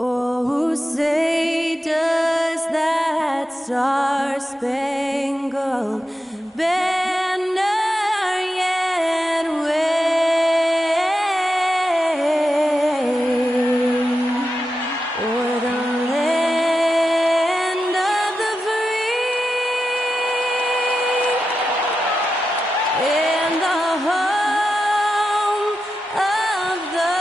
Oh, say does that star-spangled banner yet wave o'er the land of the free and the home of the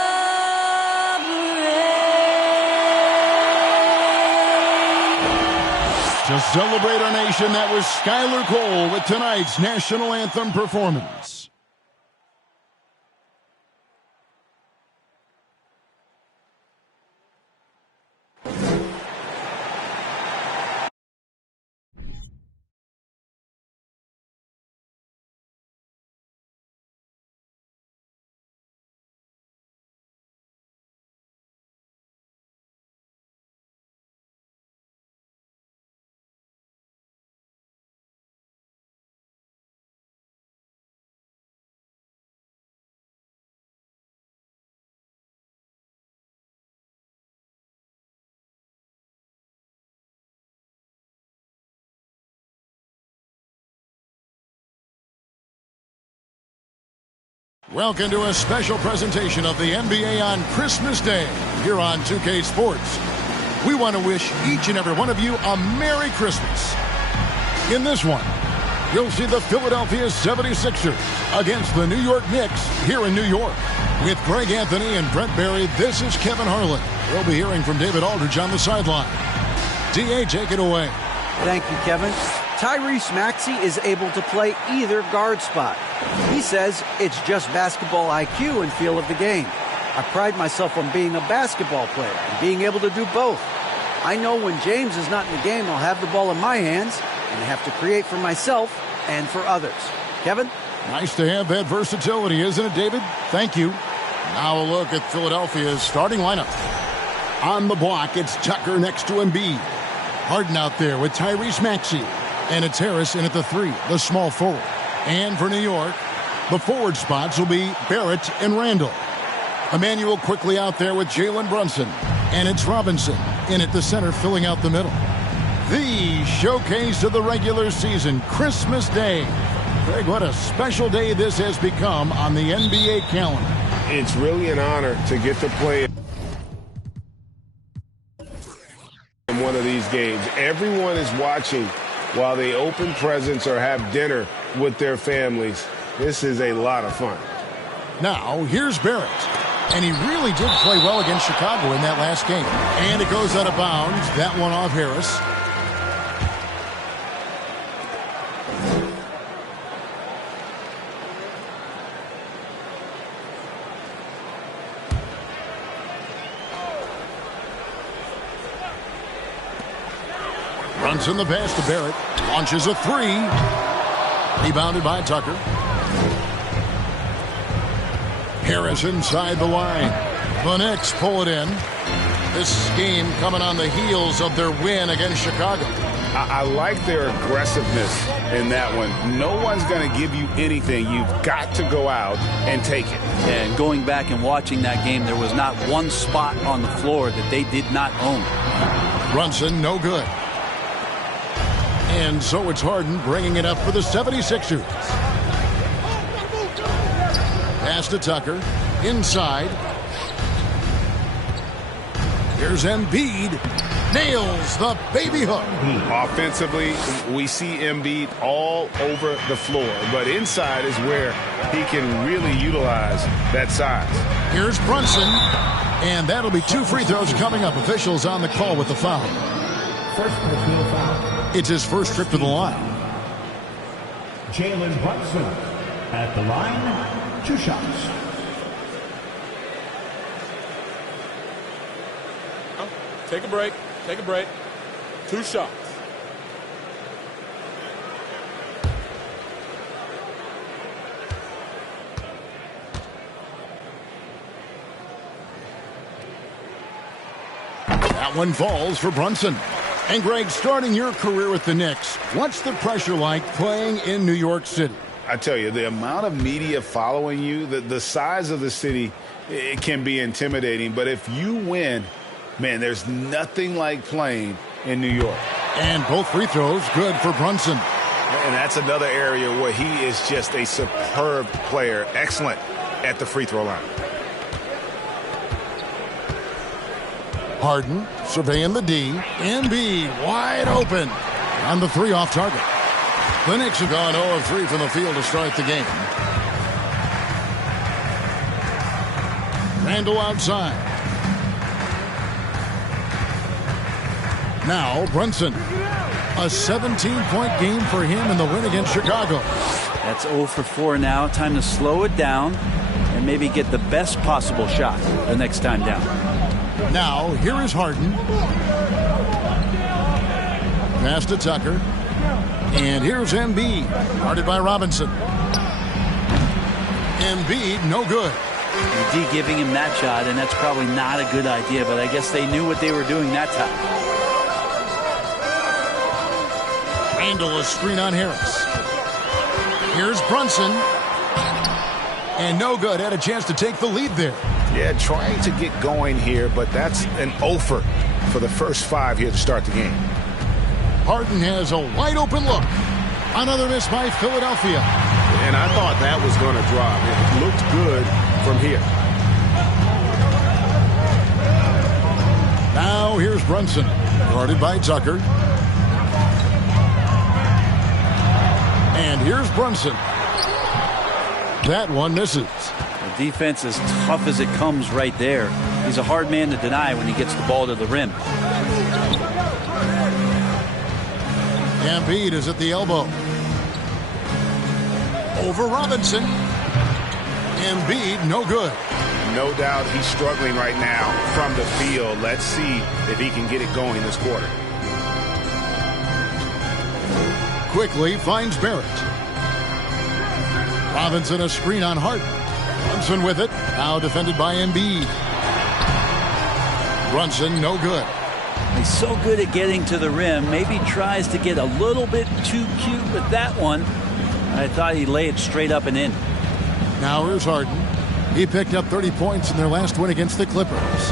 To celebrate our nation, that was Skylar Cole with tonight's national anthem performance. Welcome to a special presentation of the NBA on Christmas Day here on 2K Sports. We want to wish each and every one of you a Merry Christmas. In this one, you'll see the Philadelphia 76ers against the New York Knicks here in New York. With Greg Anthony and Brent Barry, this is Kevin Harlan. We'll be hearing from David Aldridge on the sideline. D.A., take it away. Thank you, Kevin. Tyrese Maxey is able to play either guard spot. He says it's just basketball IQ and feel of the game. I pride myself on being a basketball player and being able to do both. I know when James is not in the game, I'll have the ball in my hands and have to create for myself and for others. Kevin? Nice to have that versatility, isn't it, David? Thank you. Now a look at Philadelphia's starting lineup. On the block, it's Tucker next to Embiid. Harden out there with Tyrese Maxey. And it's Harris in at the 3, the small forward. And for New York, the forward spots will be Barrett and Randall. Emmanuel quickly out there with Jalen Brunson. And it's Robinson in at the center, filling out the middle. The showcase of the regular season, Christmas Day. Greg, what a special day this has become on the NBA calendar. It's really an honor to get to play in one of these games. Everyone is watching while they open presents or have dinner with their families. This is a lot of fun. Now, here's Barrett. And he really did play well against Chicago in that last game. And it goes out of bounds. That one off Harris. Brunson the pass to Barrett. Launches a 3. Rebounded by Tucker. Harris inside the line. The Knicks pull it in. This game coming on the heels of their win against Chicago. I like their aggressiveness in that one. No one's going to give you anything. You've got to go out and take it. And going back and watching that game, there was not one spot on the floor that they did not own. Brunson, no good. And so it's Harden bringing it up for the 76ers. Pass to Tucker. Inside. Here's Embiid. Nails the baby hook. Offensively, we see Embiid all over the floor. But inside is where he can really utilize that size. Here's Brunson. And that'll be 2 free throws coming up. Officials on the call with the foul. First personal foul. It's his first trip to the line. Jalen Brunson at the line, 2 shots. Take a break. Take a break. 2 shots. That one falls for Brunson. And Greg, starting your career with the Knicks, what's the pressure like playing in New York City? I tell you, the amount of media following you, the size of the city, it can be intimidating. But if you win, Man, there's nothing like playing in New York. And both free throws good for Brunson. And that's another area where he is just a superb player. Excellent at the free throw line. Harden surveying the D. Embiid wide open. On the 3 off target. The Knicks have gone 0 of 3 from the field to start the game. Randall outside. Now Brunson. A 17-point game for him in the win against Chicago. That's 0 for 4 now. Time to slow it down and maybe get the best possible shot the next time down. Now, here is Harden. Pass to Tucker. And here's Embiid. Guarded by Robinson. Embiid, no good. The D giving him that shot, and that's probably not a good idea, but I guess they knew what they were doing that time. Randall, a screen on Harris. Here's Brunson. And no good. Had a chance to take the lead there. Yeah, trying to get going here, but that's an offer for the first 5 here to start the game. Harden has a wide open look. Another miss by Philadelphia. And I thought that was going to drop. It looked good from here. Now here's Brunson. Guarded by Tucker. And here's Brunson. That one misses. The defense is tough as it comes right there. He's a hard man to deny when he gets the ball to the rim. Embiid is at the elbow. Over Robinson. Embiid, no good. No doubt he's struggling right now from the field. Let's see if he can get it going this quarter. Quickly finds Barrett. Robinson a screen on Harden. Brunson with it. Now defended by Embiid. Brunson no good. He's so good at getting to the rim. Maybe tries to get a little bit too cute with that one. I thought he'd lay it straight up and in. Now here's Harden. He picked up 30 points in their last win against the Clippers.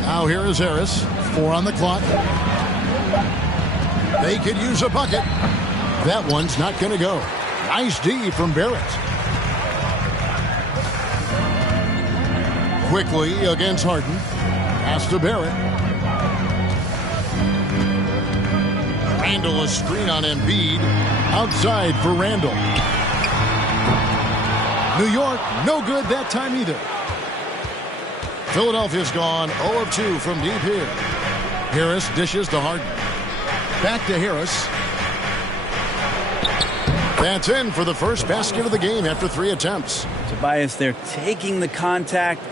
Now here is Harris. 4 on the clock. They could use a bucket. That one's not going to go. Nice D from Barrett. Quickly against Harden. Pass to Barrett. Randall a screen on Embiid. Outside for Randall. New York, no good that time either. Philadelphia's gone 0 of 2 from deep here. Harris dishes to Harden. Back to Harris. That's in for the first basket of the game after 3 attempts. Tobias there taking the contact,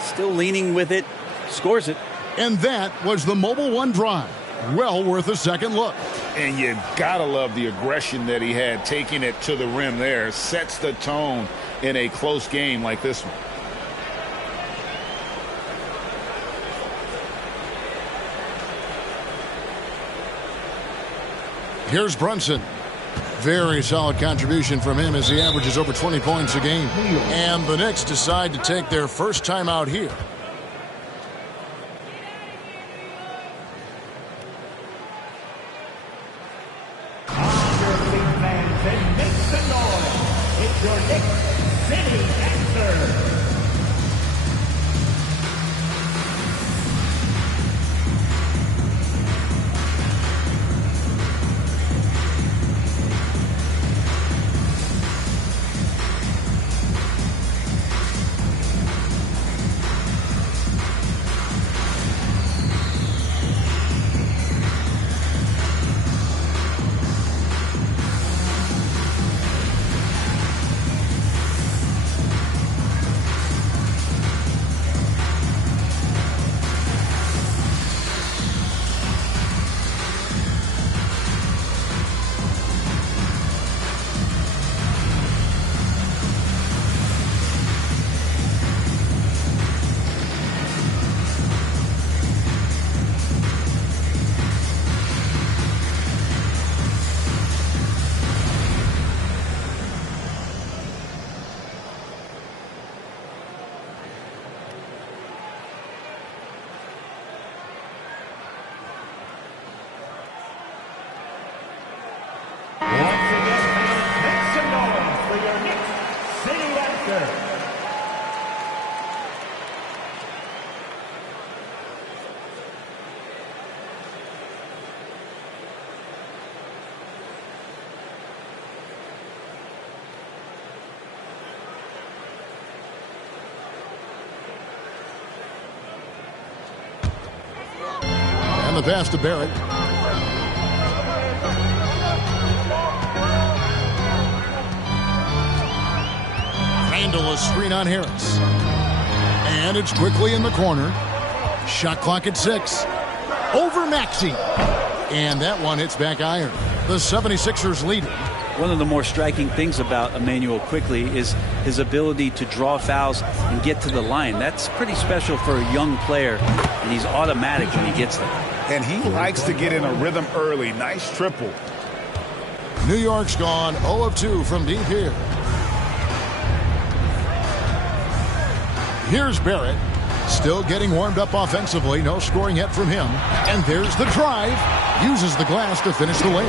still leaning with it, scores it. And that was the Mobile One drive. Well worth a second look. And you gotta love the aggression that he had, taking it to the rim there. Sets the tone in a close game like this one. Here's Brunson. Very solid contribution from him as he averages over 20 points a game. And the Knicks decide to take their first time out here. It's your Knicks City Answer. And the pass to Barrett. Randall a screen on Harris. And it's quickly in the corner. Shot clock at 6. Over Maxey. And that one hits back iron. The 76ers lead. One of the more striking things about Emmanuel Quickly is his ability to draw fouls and get to the line. That's pretty special for a young player, and he's automatic when he gets there. And he likes to get in a rhythm early. Nice triple. New York's gone 0 of 2 from deep here. Here's Barrett. Still getting warmed up offensively. No scoring yet from him. And there's the drive. Uses the glass to finish the layup.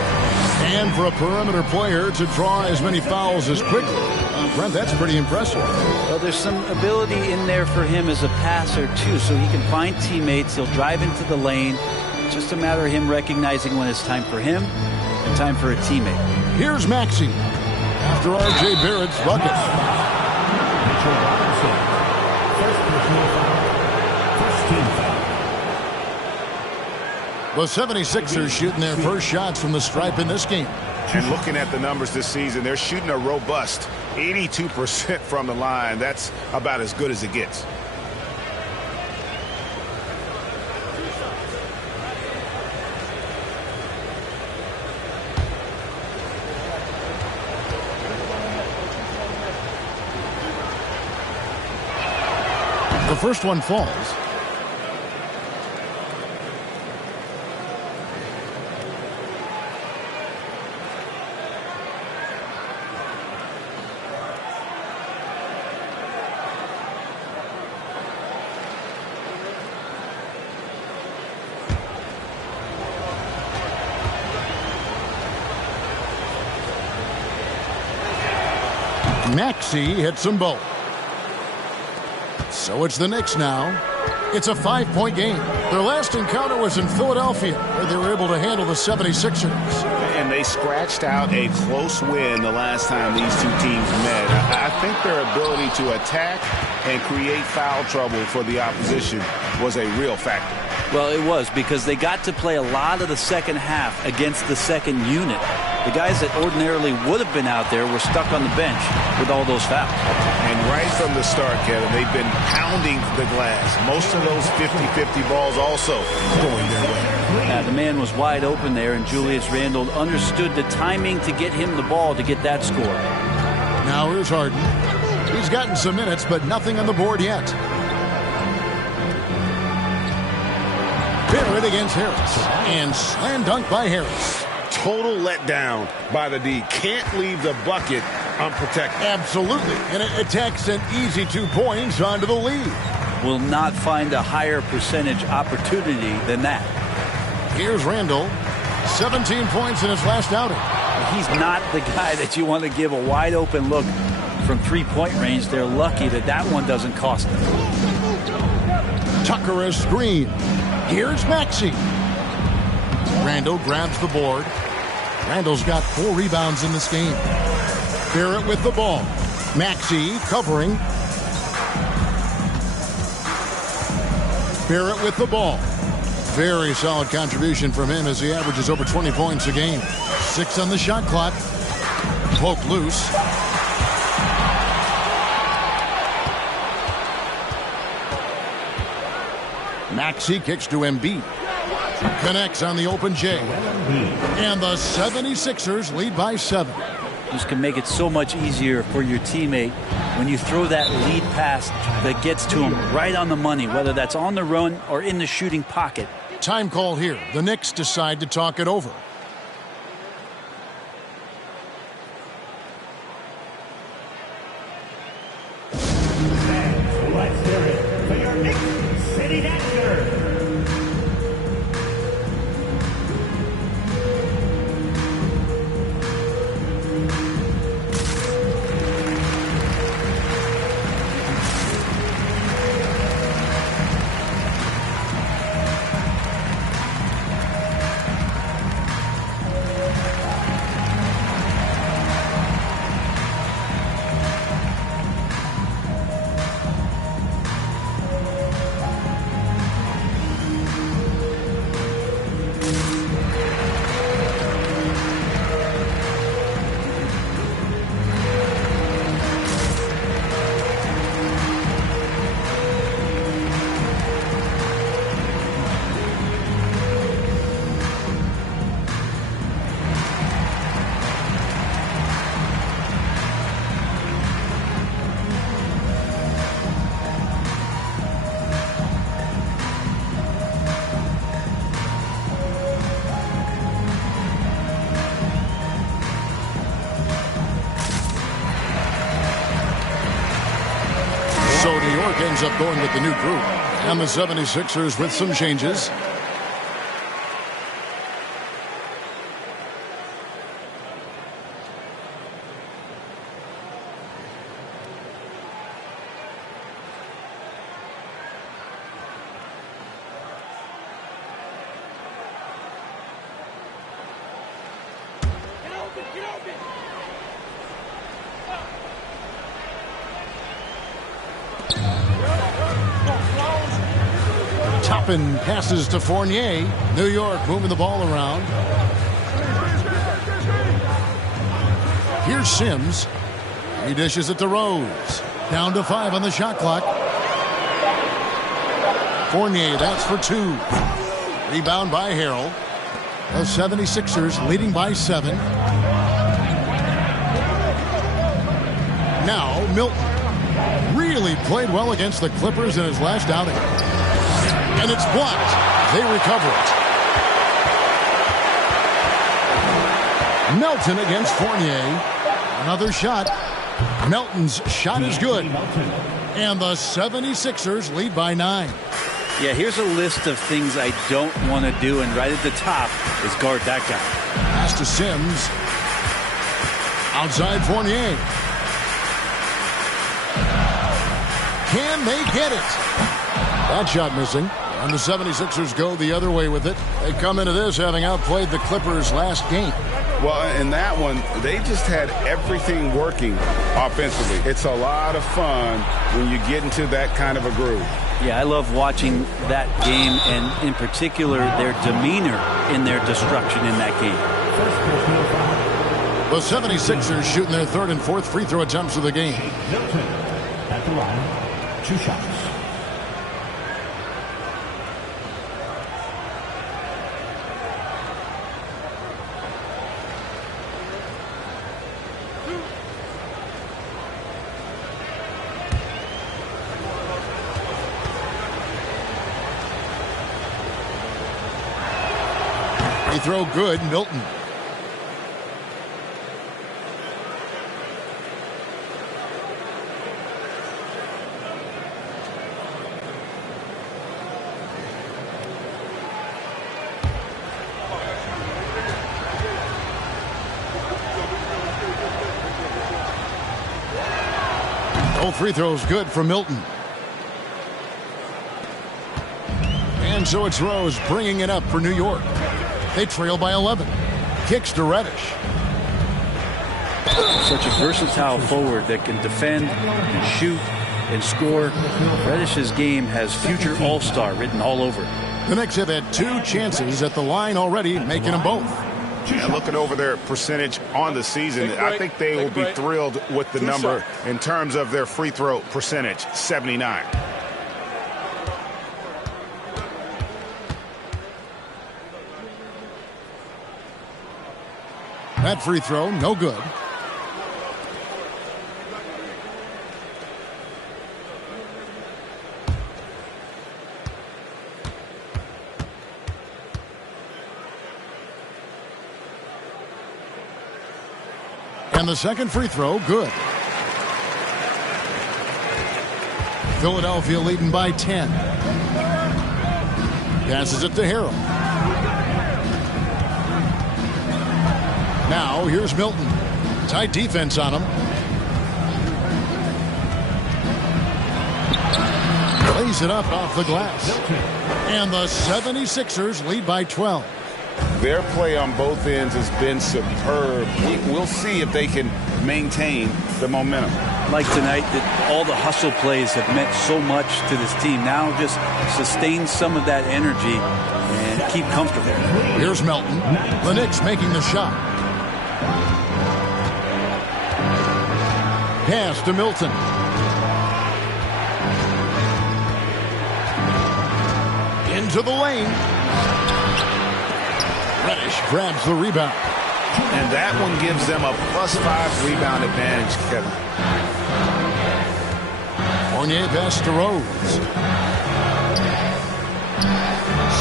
And for a perimeter player to draw as many fouls as Quickly, Brent, that's pretty impressive. Well, there's some ability in there for him as a passer, too, so he can find teammates. He'll drive into the lane. It's just a matter of him recognizing when it's time for him and time for a teammate. Here's Maxey after R.J. Barrett's bucket. The 76ers shooting their first shots from the stripe in this game. And looking at the numbers this season, they're shooting a robust 82% from the line. That's about as good as it gets. The first one falls. Maxey hits them both. So it's the Knicks now. It's a 5-point game. Their last encounter was in Philadelphia, where they were able to handle the 76ers. And they scratched out a close win the last time these two teams met. I think their ability to attack and create foul trouble for the opposition was a real factor. Well, it was, because they got to play a lot of the second half against the second unit. The guys that ordinarily would have been out there were stuck on the bench with all those fouls. And right from the start, Kevin, they've been pounding the glass. Most of those 50-50 balls also going their way. Yeah, the man was wide open there, and Julius Randle understood the timing to get him the ball to get that score. Now here's Harden. He's gotten some minutes, but nothing on the board yet. Barrett against Harris. And slam dunk by Harris. Total letdown by the D. Can't leave the bucket unprotected. Absolutely. And it takes an easy 2 points onto the lead. Will not find a higher percentage opportunity than that. Here's Randall. 17 points in his last outing. He's not the guy that you want to give a wide open look from 3-point range. They're lucky that that one doesn't cost them. Tucker a screen. Here's Maxey. Randall grabs the board. Randall's got 4 rebounds in this game. Barrett with the ball. Maxey covering. Barrett with the ball. Very solid contribution from him as he averages over 20 points a game. 6 on the shot clock. Poke loose. Maxey kicks to Embiid. Connects on the open J. And the 76ers lead by 7. This can make it so much easier for your teammate when you throw that lead pass that gets to him right on the money, whether that's on the run or in the shooting pocket. Time call here. The Knicks decide to talk it over. Let's hear it for your Knicks City Dancer. York ends up going with the new group. And the 76ers with some changes. Toppin passes to Fournier. New York moving the ball around. Here's Sims. He dishes it to Rose. Down to 5 on the shot clock. Fournier, that's for 2. Rebound by Harrell. The 76ers leading by 7. Now Milton. Really played well against the Clippers in his last outing. And it's blocked. They recover it. Melton against Fournier. Another shot. Melton's shot is good. And the 76ers lead by 9. Yeah, here's a list of things I don't want to do, and right at the top is guard that guy. Pass to Sims. Outside Fournier. Can they get it? That shot missing. And the 76ers go the other way with it. They come into this having outplayed the Clippers last game. Well, in that one, they just had everything working offensively. It's a lot of fun when you get into that kind of a groove. Yeah, I love watching that game, and in particular, their demeanor in their destruction in that game. The 76ers shooting their 3rd and 4th free throw attempts of the game. Milton at the line. 2 shots. Free throw good, Milton. Both free throws good for Milton. And so it's Rose bringing it up for New York. They trail by 11. Kicks to Reddish. Such a versatile forward that can defend and shoot and score. Reddish's game has future all-star written all over it. The Knicks have had 2 chances at the line already, making them both. Yeah, looking over their percentage on the season, I think they will be thrilled with the number in terms of their free throw percentage, 79. That free throw, no good. And the second free throw, good. Philadelphia leading by 10. Passes it to Harrell. Now here's Milton. Tight defense on him. Lays it up off the glass. And the 76ers lead by 12. Their play on both ends has been superb. We'll see if they can maintain the momentum. Like tonight, that all the hustle plays have meant so much to this team. Now just sustain some of that energy and keep comfortable. Here's Melton. The Knicks making the shot. Pass to Milton. Into the lane. Reddish grabs the rebound. And that one gives them a +5 rebound advantage, Kevin. Fournier pass to Rose.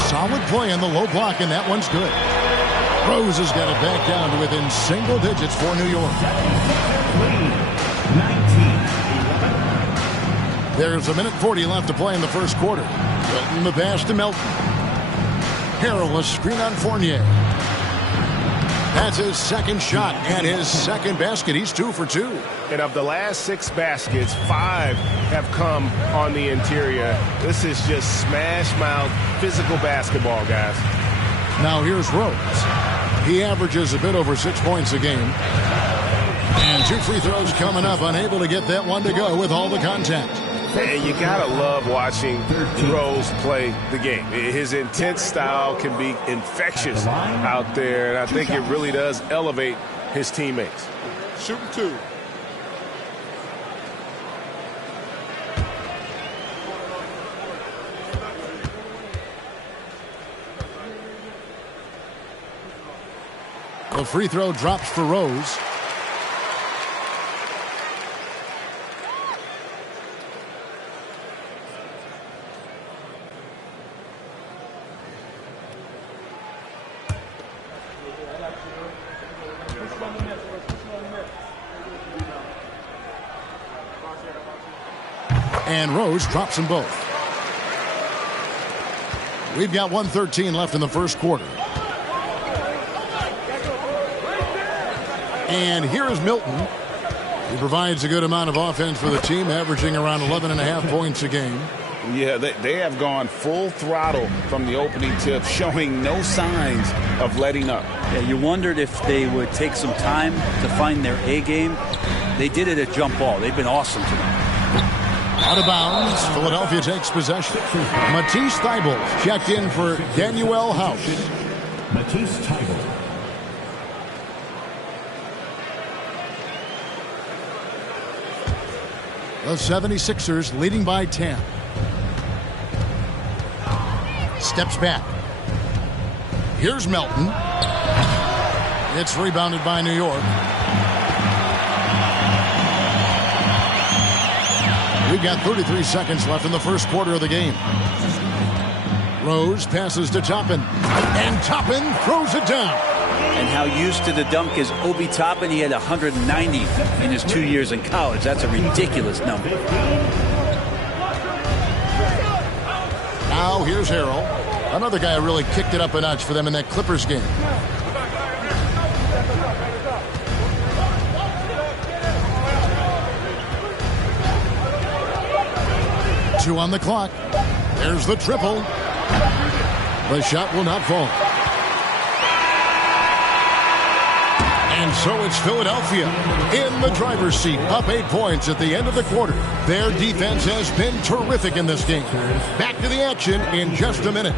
Solid play on the low block, and that one's good. Rose has got it back down to within single digits for New York. There's 1:40 left to play in the first quarter. Milton the pass to Melton. Harrell a screen on Fournier. That's his second shot and his second basket. He's 2 for 2. And of the last 6 baskets, 5 have come on the interior. This is just smash mouth physical basketball, guys. Now here's Rose. He averages a bit over 6 points a game. And 2 free throws coming up. Unable to get that one to go with all the contact. And you gotta love watching Rose play the game. His intense style can be infectious out there, and I think it really does elevate his teammates. Shooting 2. The free throw drops for Rose. And Rose drops them both. We've got 1:13 left in the first quarter. And here is Milton. He provides a good amount of offense for the team, averaging around 11.5 points a game. Yeah, they have gone full throttle from the opening tip, showing no signs of letting up. Yeah, you wondered if they would take some time to find their A game. They did it at jump ball. They've been awesome tonight. Out of bounds, Philadelphia takes possession. Matisse Thybulle checked in for Daniel House. Matisse Thybulle. The 76ers leading by 10. Steps back. Here's Melton. It's rebounded by New York. We've got 33 seconds left in the first quarter of the game. Rose passes to Toppin. And Toppin throws it down. And how used to the dunk is Obi Toppin. He had 190 in his 2 years in college. That's a ridiculous number. Now here's Harrell. Another guy who really kicked it up a notch for them in that Clippers game. Two on the clock. There's the triple. The shot will not fall. And so it's Philadelphia in the driver's seat, up 8 points at the end of the quarter. Their defense has been terrific in this game. Back to the action in just a minute.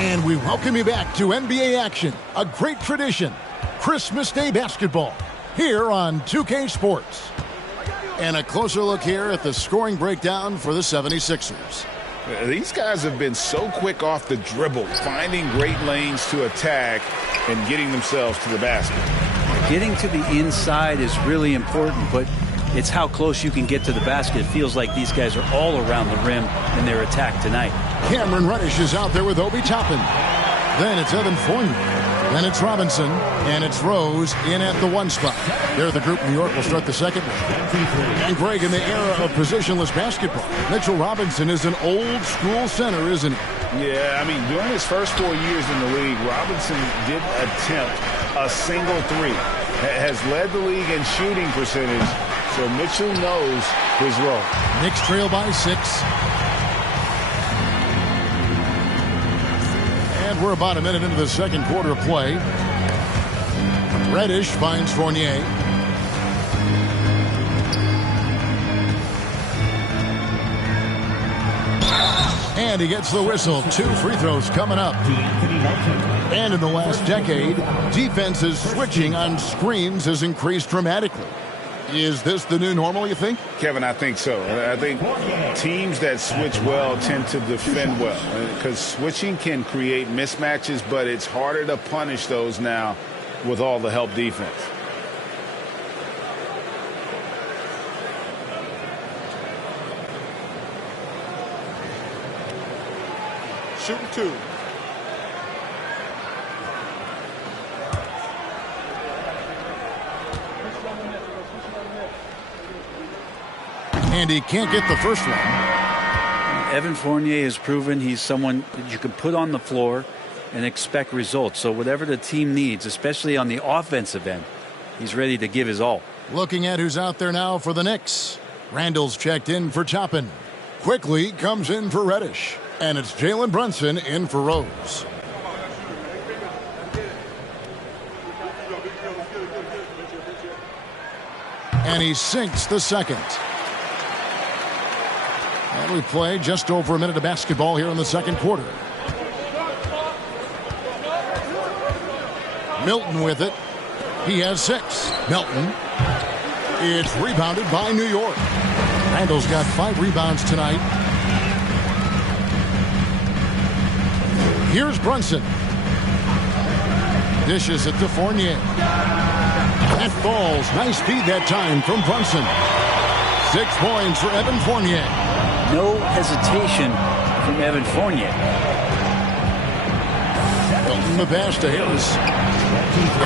And we welcome you back to NBA action, a great tradition, Christmas Day basketball, here on 2K Sports. And a closer look here at the scoring breakdown for the 76ers. These guys have been so quick off the dribble, finding great lanes to attack and getting themselves to the basket. Getting to the inside is really important, but it's how close you can get to the basket. It feels like these guys are all around the rim in their attack tonight. Cameron Reddish is out there with Obi Toppin. Then it's Evan Fournier. Then it's Robinson. And it's Rose in at the 1 spot. They're the group. New York will start the second one. And Greg, in the era of positionless basketball, Mitchell Robinson is an old school center, isn't he? Yeah, I mean, during his first 4 years in the league, Robinson didn't attempt a single three. Has led the league in shooting percentage, so Mitchell knows his role. Knicks trail by 6. And we're about a minute into the second quarter of play. Reddish finds Fournier. And he gets the whistle. 2 free throws coming up. And in the last decade, defenses switching on screens has increased dramatically. Is this the new normal, you think? Kevin, I think so. I think teams that switch well tend to defend well because switching can create mismatches, but it's harder to punish those now with all the help defense. Shooting 2. And he can't get the first one. Evan Fournier has proven he's someone that you can put on the floor and expect results. So whatever the team needs, especially on the offensive end, he's ready to give his all. Looking at who's out there now for the Knicks. Randall's checked in for Toppin. Quickly comes in for Reddish. And it's Jalen Brunson in for Rose. And he sinks the second. And we play just over a minute of basketball here in the second quarter. Milton with it. He has 6. Milton. It's rebounded by New York. Randall's got 5 rebounds tonight. Here's Brunson. Dishes it to Fournier. That falls. Nice feed that time from Brunson. 6 points for Evan Fournier. No hesitation from Evan Fournier. Milton the pass to Harris.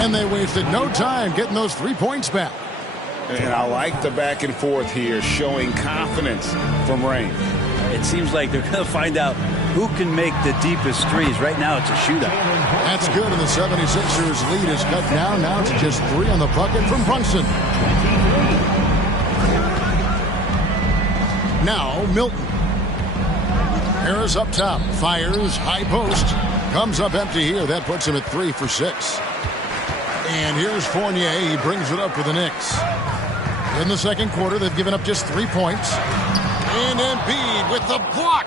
And they wasted no time getting those 3 points back. And I like the back and forth here, showing confidence from Rain. It seems like they're going to find out who can make the deepest threes. Right now it's a shootout. That's good, and the 76ers lead is cut down now to just 3 on the bucket from Brunson. Now Milton. Harris up top. Fires. High post. Comes up empty here. That puts him at 3 for 6. And here's Fournier. He brings it up for the Knicks. In the second quarter, they've given up just 3 points. And Embiid with the block.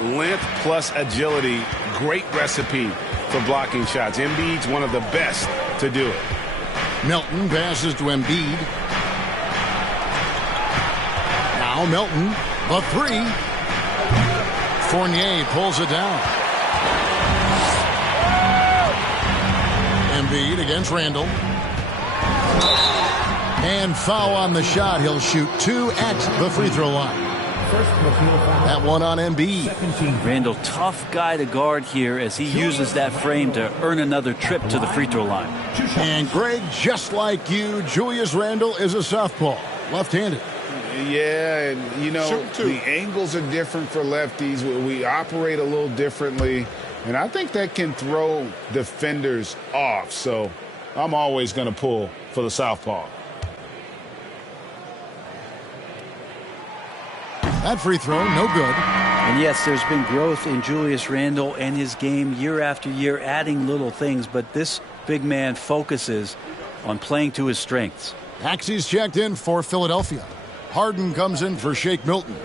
Length plus agility. Great recipe for blocking shots. Embiid's one of the best to do it. Milton passes to Embiid. Now Milton, the 3. Fournier pulls it down. Embiid against Randall. And foul on the shot. He'll shoot 2 at the free throw line. That one on Embiid. Randall, tough guy to guard here as he uses that frame to earn another trip to the free throw line. And Greg, just like you, Julius Randle is a southpaw, left-handed. Yeah, and you know, the angles are different for lefties. We operate a little differently, and I think that can throw defenders off. So I'm always going to pull for the southpaw. That free throw, no good. And yes, there's been growth in Julius Randle and his game year after year, adding little things, but this big man focuses on playing to his strengths. Axie's checked in for Philadelphia. Harden comes in for Shake Milton.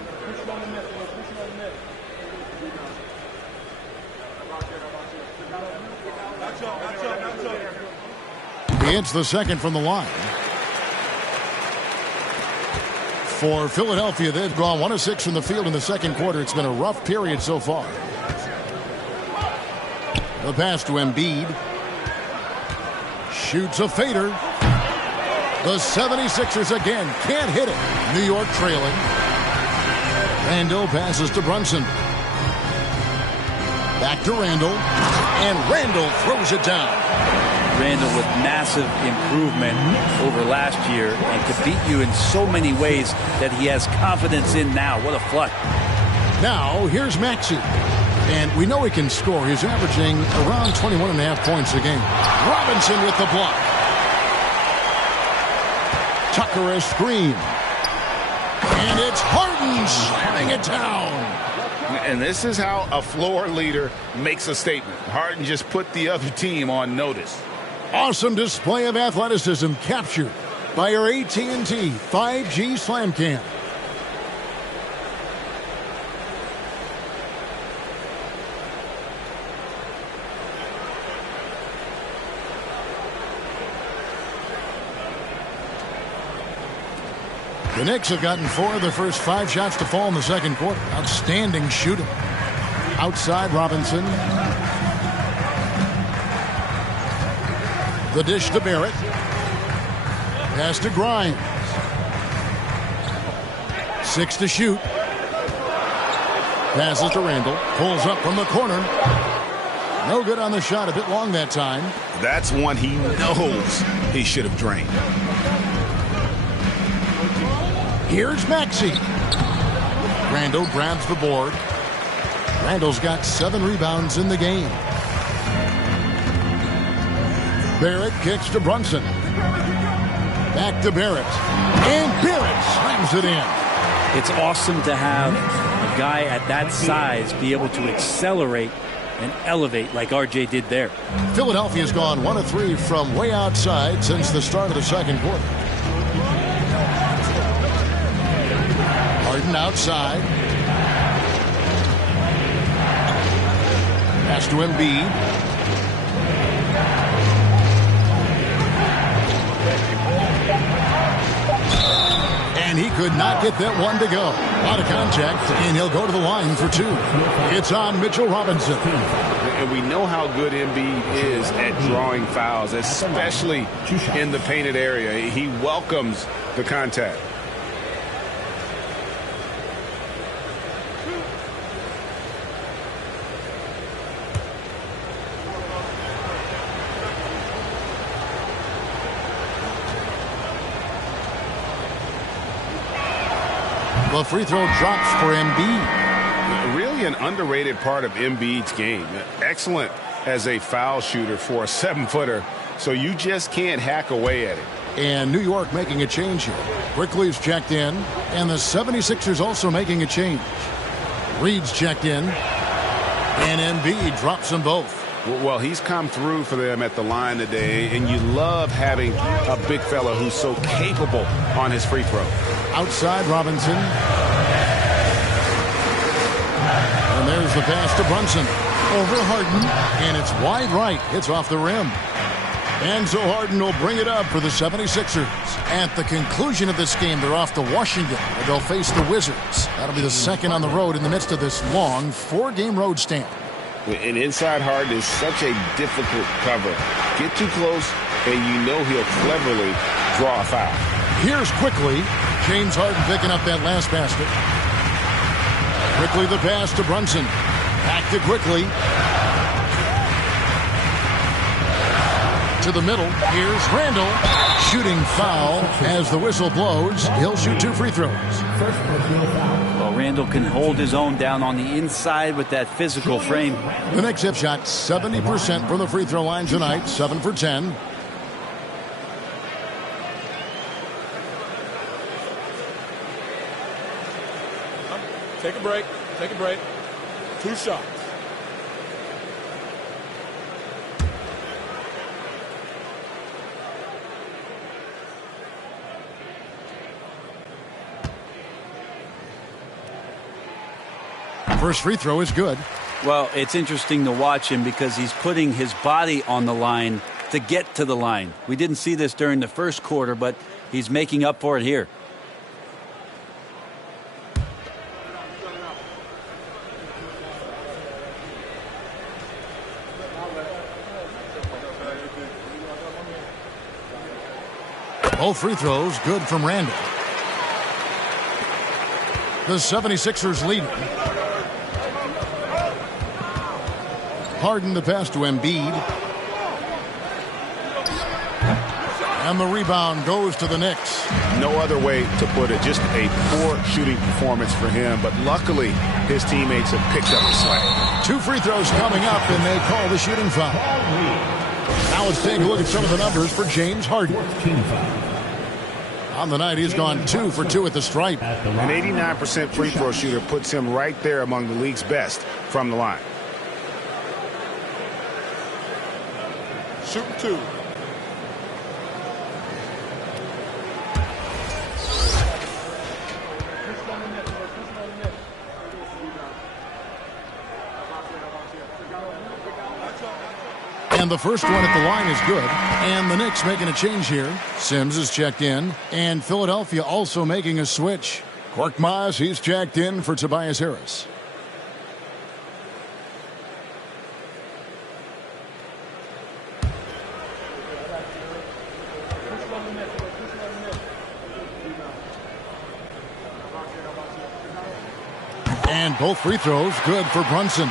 He hits the second from the line. For Philadelphia, they've gone 1 of 6 from the field in the second quarter. It's been a rough period so far. The pass to Embiid. Shoots a fader. The 76ers again can't hit it. New York trailing. Randall passes to Brunson. Back to Randall. And Randall throws it down. Randall with massive improvement over last year and could beat you in so many ways that he has confidence in now. What a flood. Now, here's Maxey. And we know he can score. He's averaging around 21.5 points a game. Robinson with the block. Tucker a screen. And it's Harden slamming it down. And this is how a floor leader makes a statement. Harden just put the other team on notice. Awesome display of athleticism captured by our AT&T 5G Slam Cam. The Knicks have gotten 4 of their first 5 shots to fall in the second quarter. Outstanding shooting. Outside Robinson. The dish to Barrett. Pass to Grimes. 6 to shoot. Passes to Randall. Pulls up from the corner. No good on the shot. A bit long that time. That's one he knows he should have drained. Here's Maxey. Randall grabs the board. Randall's got 7 rebounds in the game. Barrett kicks to Brunson. Back to Barrett. And Barrett slams it in. It's awesome to have a guy at that size be able to accelerate and elevate like RJ did there. Philadelphia's gone 1 of 3 from way outside since the start of the second quarter. Harden outside. Pass to Embiid. And he could not get that one to go. Out of contact, and he'll go to the line for 2. It's on Mitchell Robinson. And we know how good Embiid is at drawing fouls, especially in the painted area. He welcomes the contact. The free throw drops for Embiid. Really an underrated part of Embiid's game. Excellent as a foul shooter for a 7-footer, so you just can't hack away at it. And New York making a change here. Quickly's checked in, and the 76ers also making a change. Reed's checked in, and Embiid drops them both. Well, he's come through for them at the line today, and you love having a big fella who's so capable on his free throw. Outside Robinson. And there's the pass to Brunson. Over Harden, and it's wide right. Hits off the rim. And so Harden will bring it up for the 76ers. At the conclusion of this game, they're off to Washington, where they'll face the Wizards. That'll be the second on the road in the midst of this long 4-game road stand. And inside Harden is such a difficult cover. Get too close, and you know he'll cleverly draw a foul. Here's Quickly. James Harden picking up that last basket. Quickly the pass to Brunson. Back to Quickly. To the middle. Here's Randall. Shooting foul as the whistle blows. He'll shoot 2 free throws. Well, Randall can hold his own down on the inside with that physical frame. The Knicks have shot 70% from the free throw line tonight. 7 for 10. Take a break. Take a break. 2 shots. First free throw is good. Well, it's interesting to watch him because he's putting his body on the line to get to the line. We didn't see this during the first quarter, but he's making up for it here. Both free throws good from Randall. The 76ers lead. Harden the pass to Embiid. And the rebound goes to the Knicks. No other way to put it. Just a poor shooting performance for him. But luckily, his teammates have picked up the slack. 2 free throws coming up, and they call the shooting foul. Now let's take a look at some of the numbers for James Harden. On the night, he's gone 2 for 2 at the stripe. An 89% free throw shooter puts him right there among the league's best from the line. Shooting 2. And the first one at the line is good. And the Knicks making a change here. Sims is checked in. And Philadelphia also making a switch. Korkmaz, he's checked in for Tobias Harris. And both free throws good for Brunson.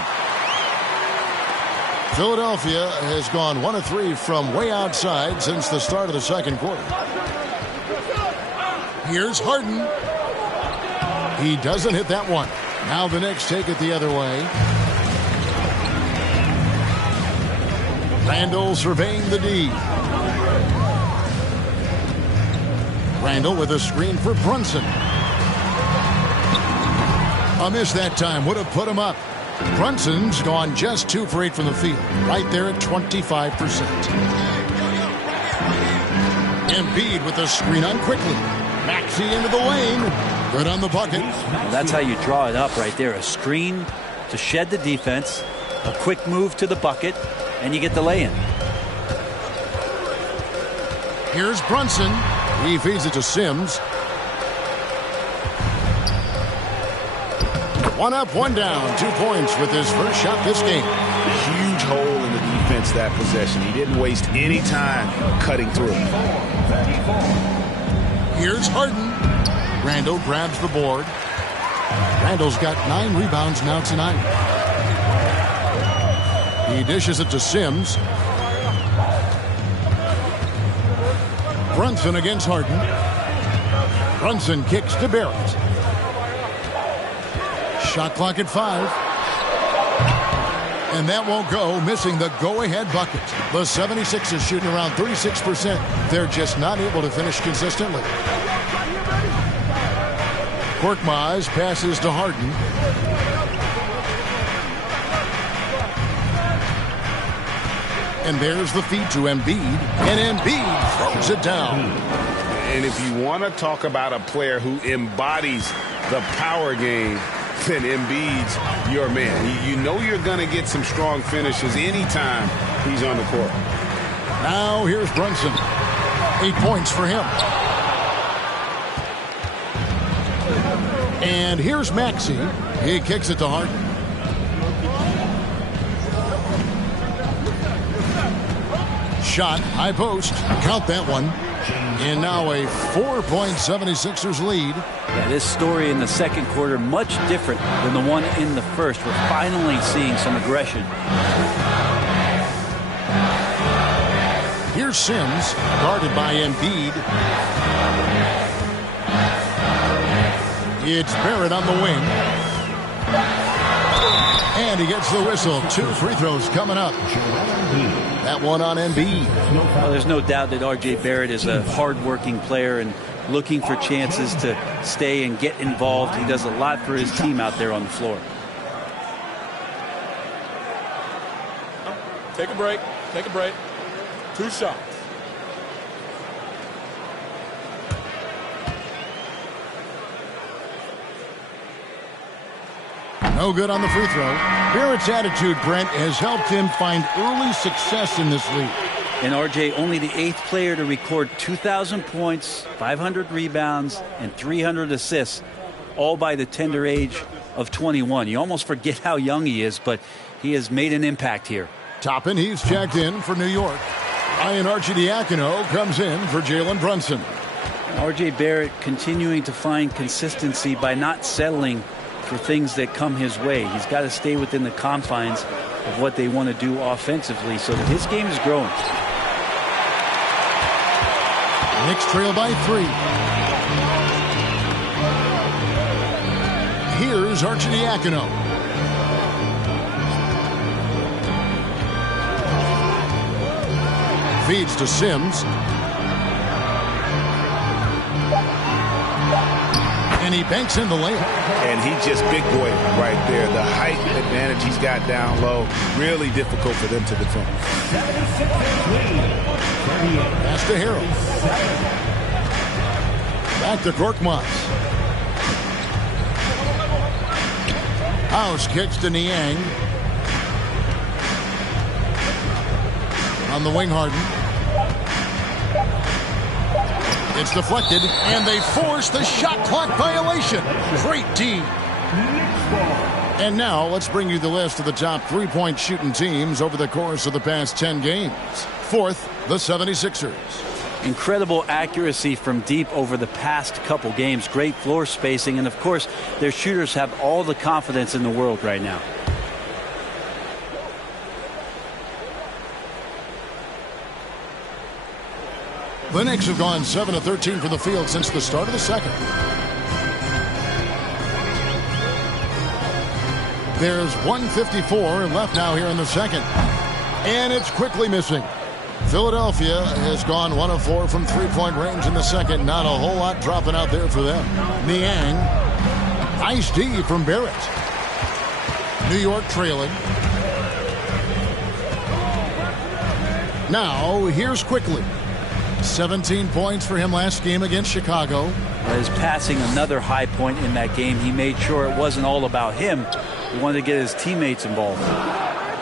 Philadelphia has gone 1 of 3 from way outside since the start of the second quarter. Here's Harden. He doesn't hit that one. Now the Knicks take it the other way. Randall surveying the D. Randall with a screen for Brunson. A miss that time would have put him up. Brunson's gone just 2 for 8 from the field, right there at 25%. Embiid with the screen on quickly. Maxey into the lane. Good on the bucket. Well, that's how you draw it up right there. A screen to shed the defense, a quick move to the bucket, and you get the lay-in. Here's Brunson. He feeds it to Sims. 1 up, 1 down. 2 points with his first shot this game. Huge hole in the defense that possession. He didn't waste any time cutting through. Here's Harden. Randall grabs the board. Randall's got 9 rebounds now tonight. He dishes it to Sims. Brunson against Harden. Brunson kicks to Barrett. Shot clock at 5. And that won't go, missing the go-ahead bucket. The 76ers shooting around 36%. They're just not able to finish consistently. Korkmaz passes to Harden. And there's the feed to Embiid. And Embiid throws it down. And if you want to talk about a player who embodies the power game, then Embiid's your man. You know you're going to get some strong finishes anytime he's on the court. Now here's Brunson. 8 points for him. And here's Maxey. He kicks it to Harden. Shot, high post. Count that one. And now a 4-point 76ers lead. Yeah, this story in the second quarter much different than the one in the first. We're finally seeing some aggression. Here's Sims, guarded by Embiid. It's Barrett on the wing. And he gets the whistle. 2 free throws coming up. That one on Embiid. Well, there's no doubt that R.J. Barrett is a hard-working player and looking for chances to stay and get involved. He does a lot for his team out there on the floor. Take a break. Take a break. 2 shots. No good on the free throw. Barrett's attitude, Brent, has helped him find early success in this league. And R.J. only the 8th player to record 2,000 points, 500 rebounds, and 300 assists, all by the tender age of 21. You almost forget how young he is, but he has made an impact here. Toppin, he's checked in for New York. Ryan Arcidiacono comes in for Jalen Brunson. R.J. Barrett continuing to find consistency by not settling for things that come his way. He's got to stay within the confines of what they want to do offensively so that his game is growing. Knicks trail by 3. Here's Arcidiacono. Feeds to Sims. And he banks in the layup. And he just big boy right there. The height advantage he's got down low. Really difficult for them to defend. Pass to Harrell. Back to Korkmaz. House kicks to Niang. On the wing, Harden. It's deflected, and they force the shot clock violation. Great D. And now let's bring you the list of the top three-point shooting teams over the course of the past 10 games. Fourth, the 76ers. Incredible accuracy from deep over the past couple games. Great floor spacing, and of course, their shooters have all the confidence in the world right now. The Knicks have gone 7 of 13 from the field since the start of the second. There's 1:54 left now here in the second. And it's quickly missing. Philadelphia has gone 1 of 4 from three-point range in the second. Not a whole lot dropping out there for them. Niang. Nice D from Barrett. New York trailing. Now, here's quickly. 17 points for him last game against Chicago. His passing, another high point in that game. He made sure it wasn't all about him. He wanted to get his teammates involved.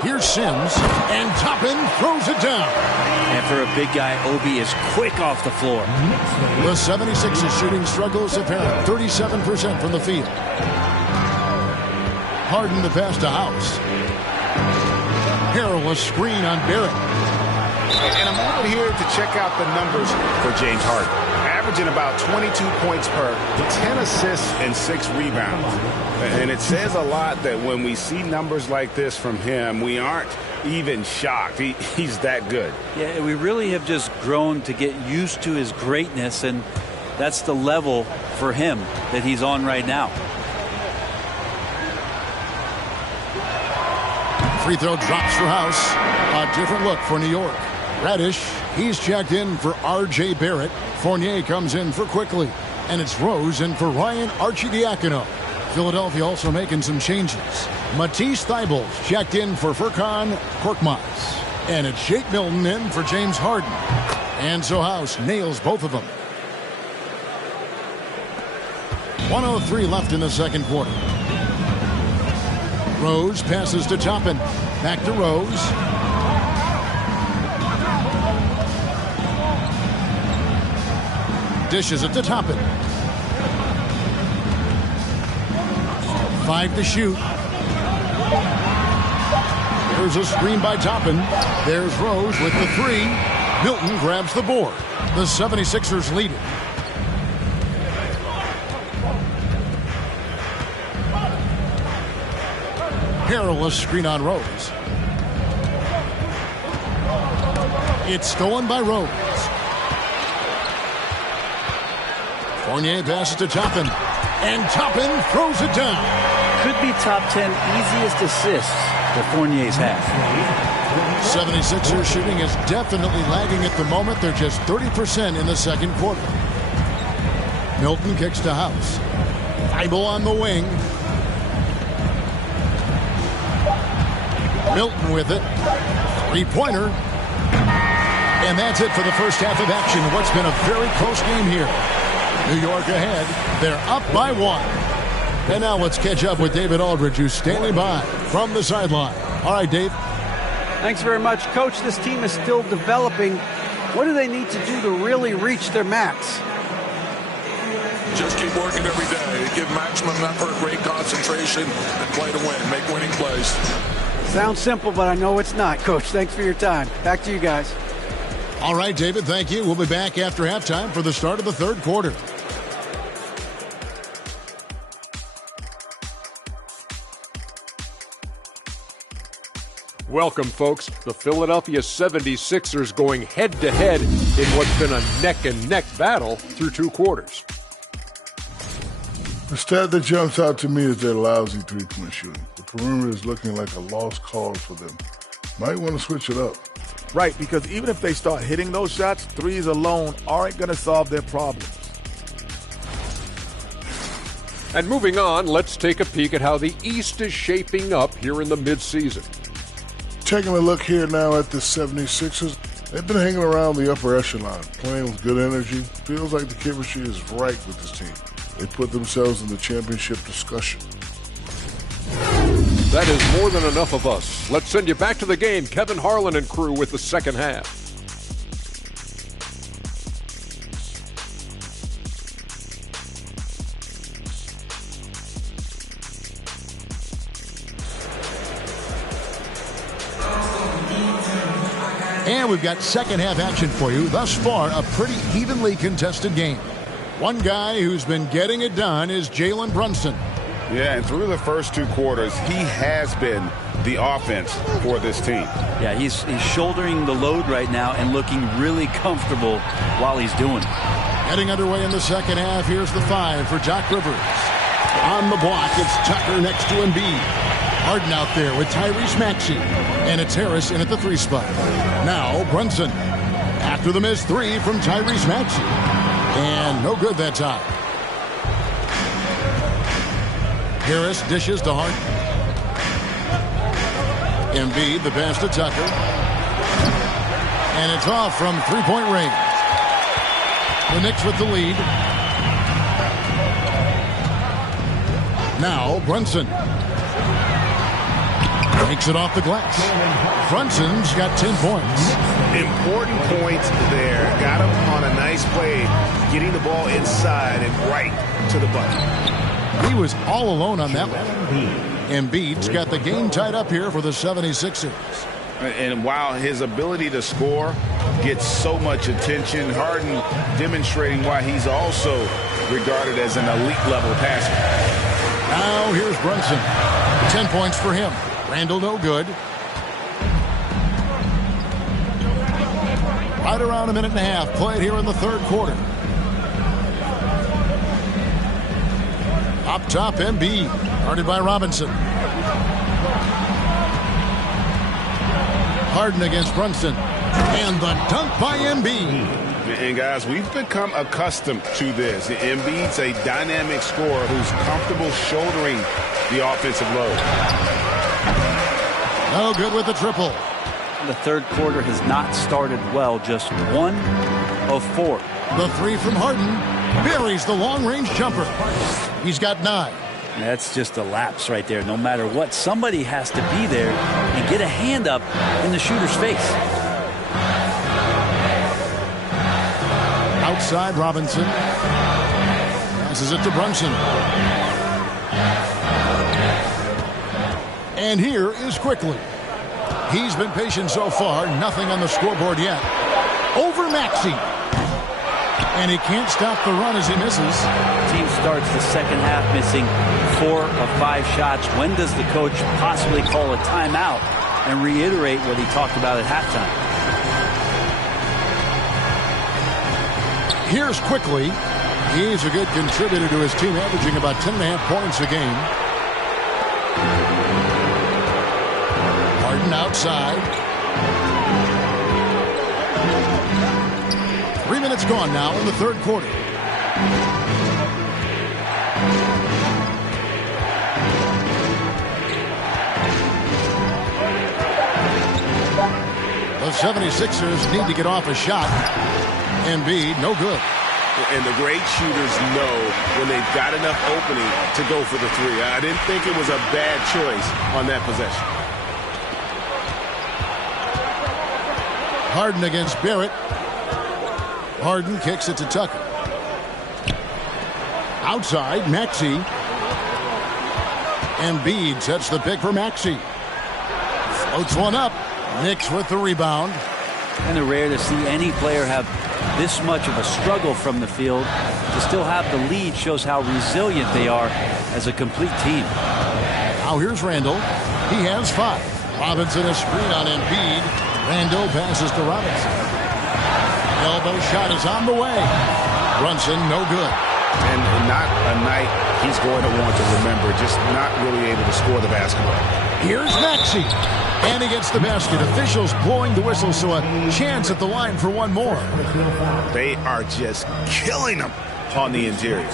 Here's Sims, and Toppin throws it down. And for a big guy, Obi is quick off the floor. The 76ers shooting struggles apparent. 37% from the field. Harden the pass to House. Harrell a screen on Barrett. And a moment here to check out the numbers for James Harden. Averaging about 22 points per, 10 assists, and 6 rebounds. And it says a lot that when we see numbers like this from him, we aren't even shocked. He's that good. Yeah, we really have just grown to get used to his greatness, and that's the level for him that he's on right now. Free throw drops for House. A different look for New York. Radish, he's checked in for R.J. Barrett. Fournier comes in for Quickly. And it's Rose in for Ryan Arcidiacono. Philadelphia also making some changes. Matisse Thybulle checked in for Furkan Korkmaz. And it's Jake Milton in for James Harden. And so House nails both of them. 1:03 left in the second quarter. Rose passes to Toppin. Back to Rose. Dishes it to Toppin. 5 to shoot. There's a screen by Toppin. There's Rose with the 3. Milton grabs the board. The 76ers lead it. Harrell a screen on Rose. It's stolen by Rose. Fournier passes to Toppin. And Toppin throws it down. Could be top 10 easiest assists that Fournier's had. 76ers shooting is definitely lagging at the moment. They're just 30% in the second quarter. Milton kicks to House. Thybulle on the wing. Milton with it. Three-pointer. And that's it for the first half of action. What's been a very close game here. New York ahead. They're up by 1. And now let's catch up with David Aldridge, who's standing by from the sideline. All right, Dave. Thanks very much, Coach. This team is still developing. What do they need to do to really reach their max? Just keep working every day. Give maximum effort, great concentration, and play to win. Make winning plays. Sounds simple, but I know it's not, Coach. Thanks for your time. Back to you guys. All right, David, thank you. We'll be back after halftime for the start of the third quarter. Welcome, folks. The Philadelphia 76ers going head-to-head in what's been a neck-and-neck battle through 2 quarters. The stat that jumps out to me is their lousy three-point shooting. The perimeter is looking like a lost cause for them. Might want to switch it up. Right, because even if they start hitting those shots, threes alone aren't going to solve their problems. And moving on, let's take a peek at how the East is shaping up here in the midseason. Taking a look here now at the 76ers, they've been hanging around the upper echelon, playing with good energy. Feels like the chemistry is right with this team. They put themselves in the championship discussion. That is more than enough of us. Let's send you back to the game. Kevin Harlan and crew with the second half. And we've got second half action for you. Thus far, a pretty evenly contested game. One guy who's been getting it done is Jalen Brunson. Yeah, and through the first 2 quarters, he has been the offense for this team. Yeah, he's shouldering the load right now and looking really comfortable while he's doing it. Getting underway in the second half. Here's the 5 for Doc Rivers. On the block, it's Tucker next to Embiid. Harden out there with Tyrese Maxey. And it's Harris in at the 3 spot. Now Brunson. After the missed 3 from Tyrese Maxey. And no good that time. Harris dishes to Harden. Embiid, the pass to Tucker. And it's off from 3-point range. The Knicks with the lead. Now Brunson. Takes it off the glass. Brunson's got 10 points. Important points there. Got him on a nice play, getting the ball inside and right to the bucket. He was all alone on that one. Embiid's got the game tied up here for the 76ers. And while his ability to score gets so much attention, Harden demonstrating why he's also regarded as an elite level passer. Now here's Brunson. 10 points for him. Randall no good. Right around a minute and a half played here in the third quarter. Up top, Embiid, guarded by Robinson. Harden against Brunson. And the dunk by Embiid. And guys, we've become accustomed to this. Embiid's a dynamic scorer who's comfortable shouldering the offensive load. No good with the triple. The third quarter has not started well, just 1 of 4. The 3 from Harden buries the long-range jumper. He's got 9. That's just a lapse right there. No matter what, somebody has to be there and get a hand up in the shooter's face. Outside, Robinson. Passes it to Brunson. And here is Quickly. He's been patient so far. Nothing on the scoreboard yet. Over Maxey. And he can't stop the run as he misses. Team starts the second half missing 4 of 5 shots. When does the coach possibly call a timeout and reiterate what he talked about at halftime? Here's Quickly. He's a good contributor to his team, averaging about 10.5 points a game. Harden outside. 3 minutes gone now in the third quarter. The 76ers need to get off a shot. Embiid, no good. And the great shooters know when they've got enough opening to go for the 3. I didn't think it was a bad choice on that possession. Harden against Barrett. Harden kicks it to Tucker. Outside, Maxey. Embiid sets the pick for Maxey. Floats one up. Knicks with the rebound. Kind of rare to see any player have this much of a struggle from the field. To still have the lead shows how resilient they are as a complete team. Now here's Randall. He has 5. Robinson a screen on Embiid. Randall passes to Robinson. Elbow shot is on the way. Brunson, no good. And not a night he's going to want to remember, just not really able to score the basketball. Here's Maxey. And he gets the basket. Officials blowing the whistle, so a chance at the line for one more. They are just killing them on the interior.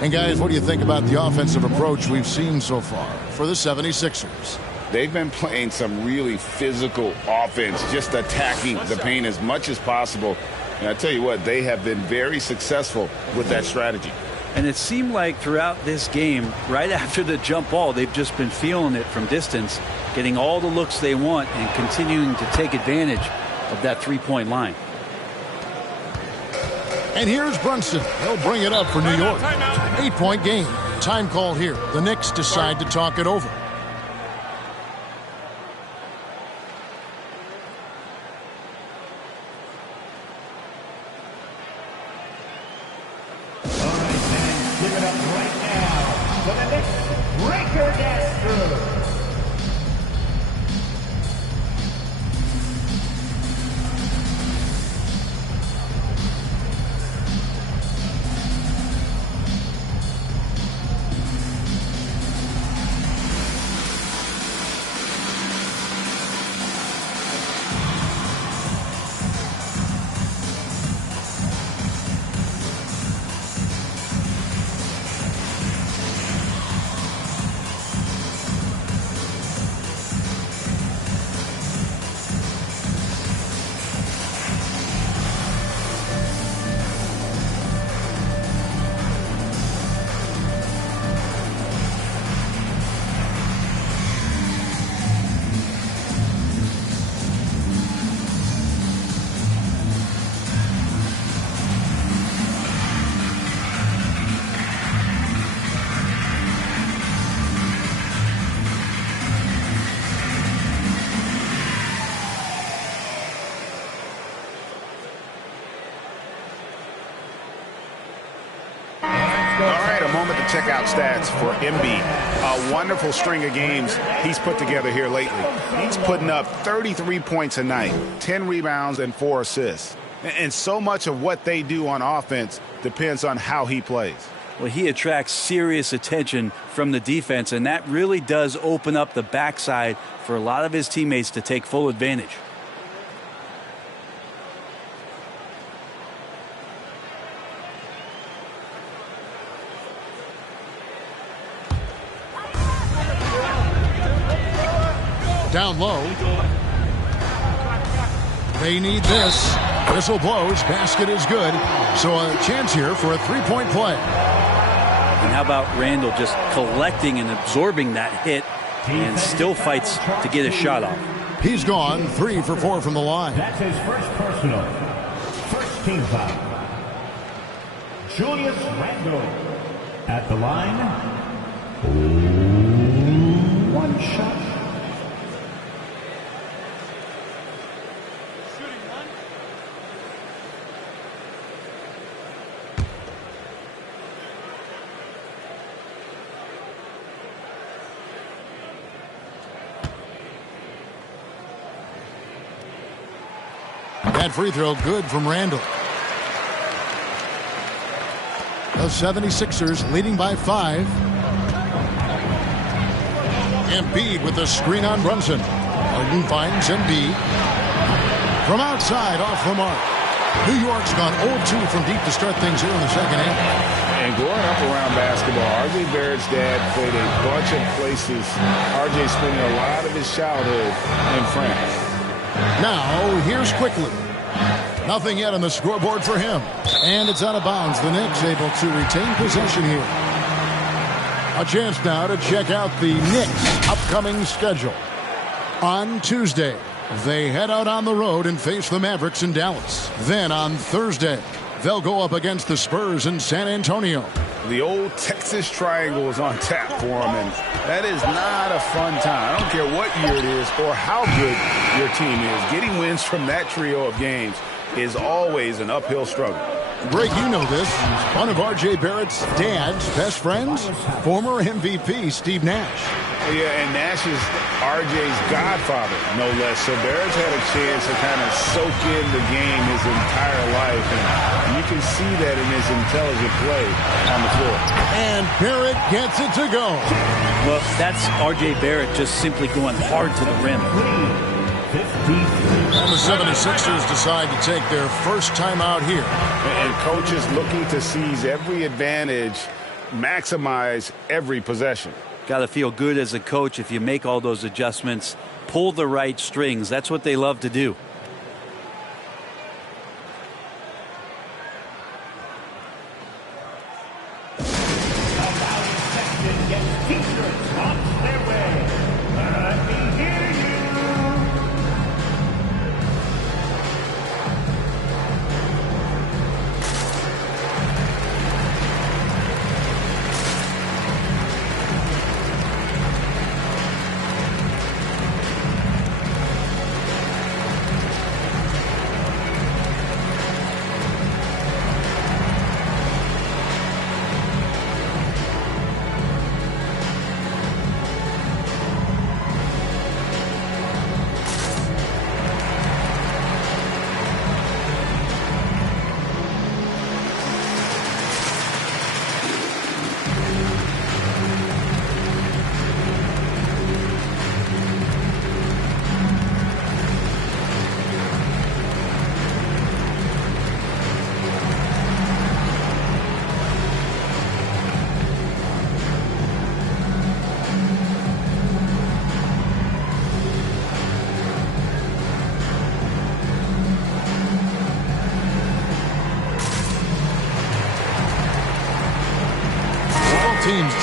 And guys, what do you think about the offensive approach we've seen so far for the 76ers? They've been playing some really physical offense, just attacking the paint as much as possible. And I tell you what, they have been very successful with that strategy. And it seemed like throughout this game, right after the jump ball, they've just been feeling it from distance, getting all the looks they want and continuing to take advantage of that three-point line. And here's Brunson. He'll bring it up for New York. 8-point game. Time call here. The Knicks decide to talk it over. Give it up right now for the Knicks record Astros. Check out stats for Embiid. A wonderful string of games he's put together here lately. He's putting up 33 points a night, 10 rebounds, and 4 assists. And so much of what they do on offense depends on how he plays. Well, he attracts serious attention from the defense, and that really does open up the backside for a lot of his teammates to take full advantage. Down low. They need this. Whistle blows. Basket is good. So a chance here for a three-point play. And how about Randall just collecting and absorbing that hit and still fights to get his shot off. He's gone 3 for 4 from the line. That's his first personal. First team foul. Julius Randle at the line. One shot. That free throw good from Randall. The 76ers leading by 5. Embiid with the screen on Brunson. Harden finds Embiid. From outside, off the mark. New York's gone 0-2 from deep to start things here in the second half. And growing up around basketball, R.J. Barrett's dad played a bunch of places. R.J. spending a lot of his childhood in France. Now, here's Quickly. Nothing yet on the scoreboard for him. And it's out of bounds. The Knicks able to retain possession here. A chance now to check out the Knicks' upcoming schedule. On Tuesday, they head out on the road and face the Mavericks in Dallas. Then on Thursday, they'll go up against the Spurs in San Antonio. The old Texas Triangle is on tap for them, and that is not a fun time. I don't care what year it is or how good your team is. Getting wins from that trio of games is always an uphill struggle. Greg, you know this. One of R.J. Barrett's dad's best friends, former MVP Steve Nash. Yeah, and Nash is R.J.'s godfather, no less. So Barrett's had a chance to kind of soak in the game his entire life, and you can see that in his intelligent play on the floor. And Barrett gets it to go. Well, that's R.J. Barrett just simply going hard to the rim. And the 76ers decide to take their first time out here. And coaches looking to seize every advantage, maximize every possession. Got to feel good as a coach if you make all those adjustments, pull the right strings. That's what they love to do.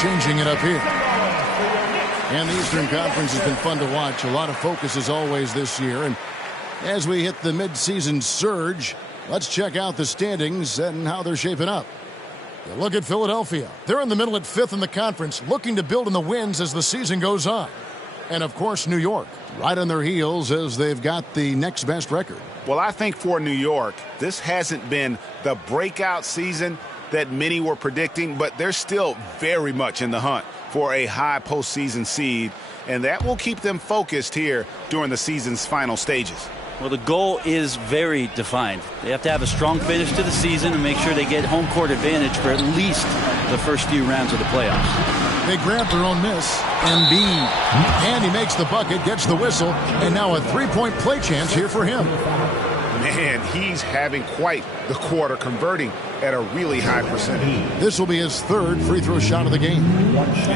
changing it up here. And the Eastern Conference has been fun to watch. A lot of focus as always this year. And as we hit the midseason surge, let's check out the standings and how they're shaping up. You look at Philadelphia. They're in the middle at 5th in the conference, looking to build in the wins as the season goes on. And, of course, New York, right on their heels as they've got the next best record. Well, I think for New York, this hasn't been the breakout season that many were predicting, but they're still very much in the hunt for a high postseason seed, and that will keep them focused here during the season's final stages. Well, the goal is very defined. They have to have a strong finish to the season and make sure they get home court advantage for at least the first few rounds of the playoffs. They grab their own miss. Embiid. And he makes the bucket, gets the whistle, and now a three-point play chance here for him. Man, he's having quite the quarter, converting at a really high percentage. This will be his third free throw shot of the game.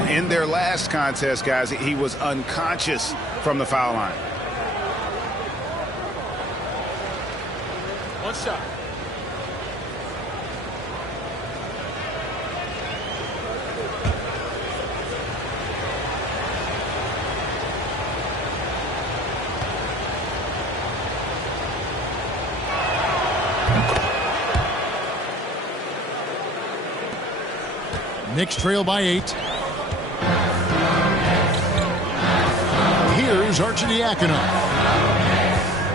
In their last contest, guys, he was unconscious from the foul line. One shot. Knicks trail by 8. Here's Arcidiakono.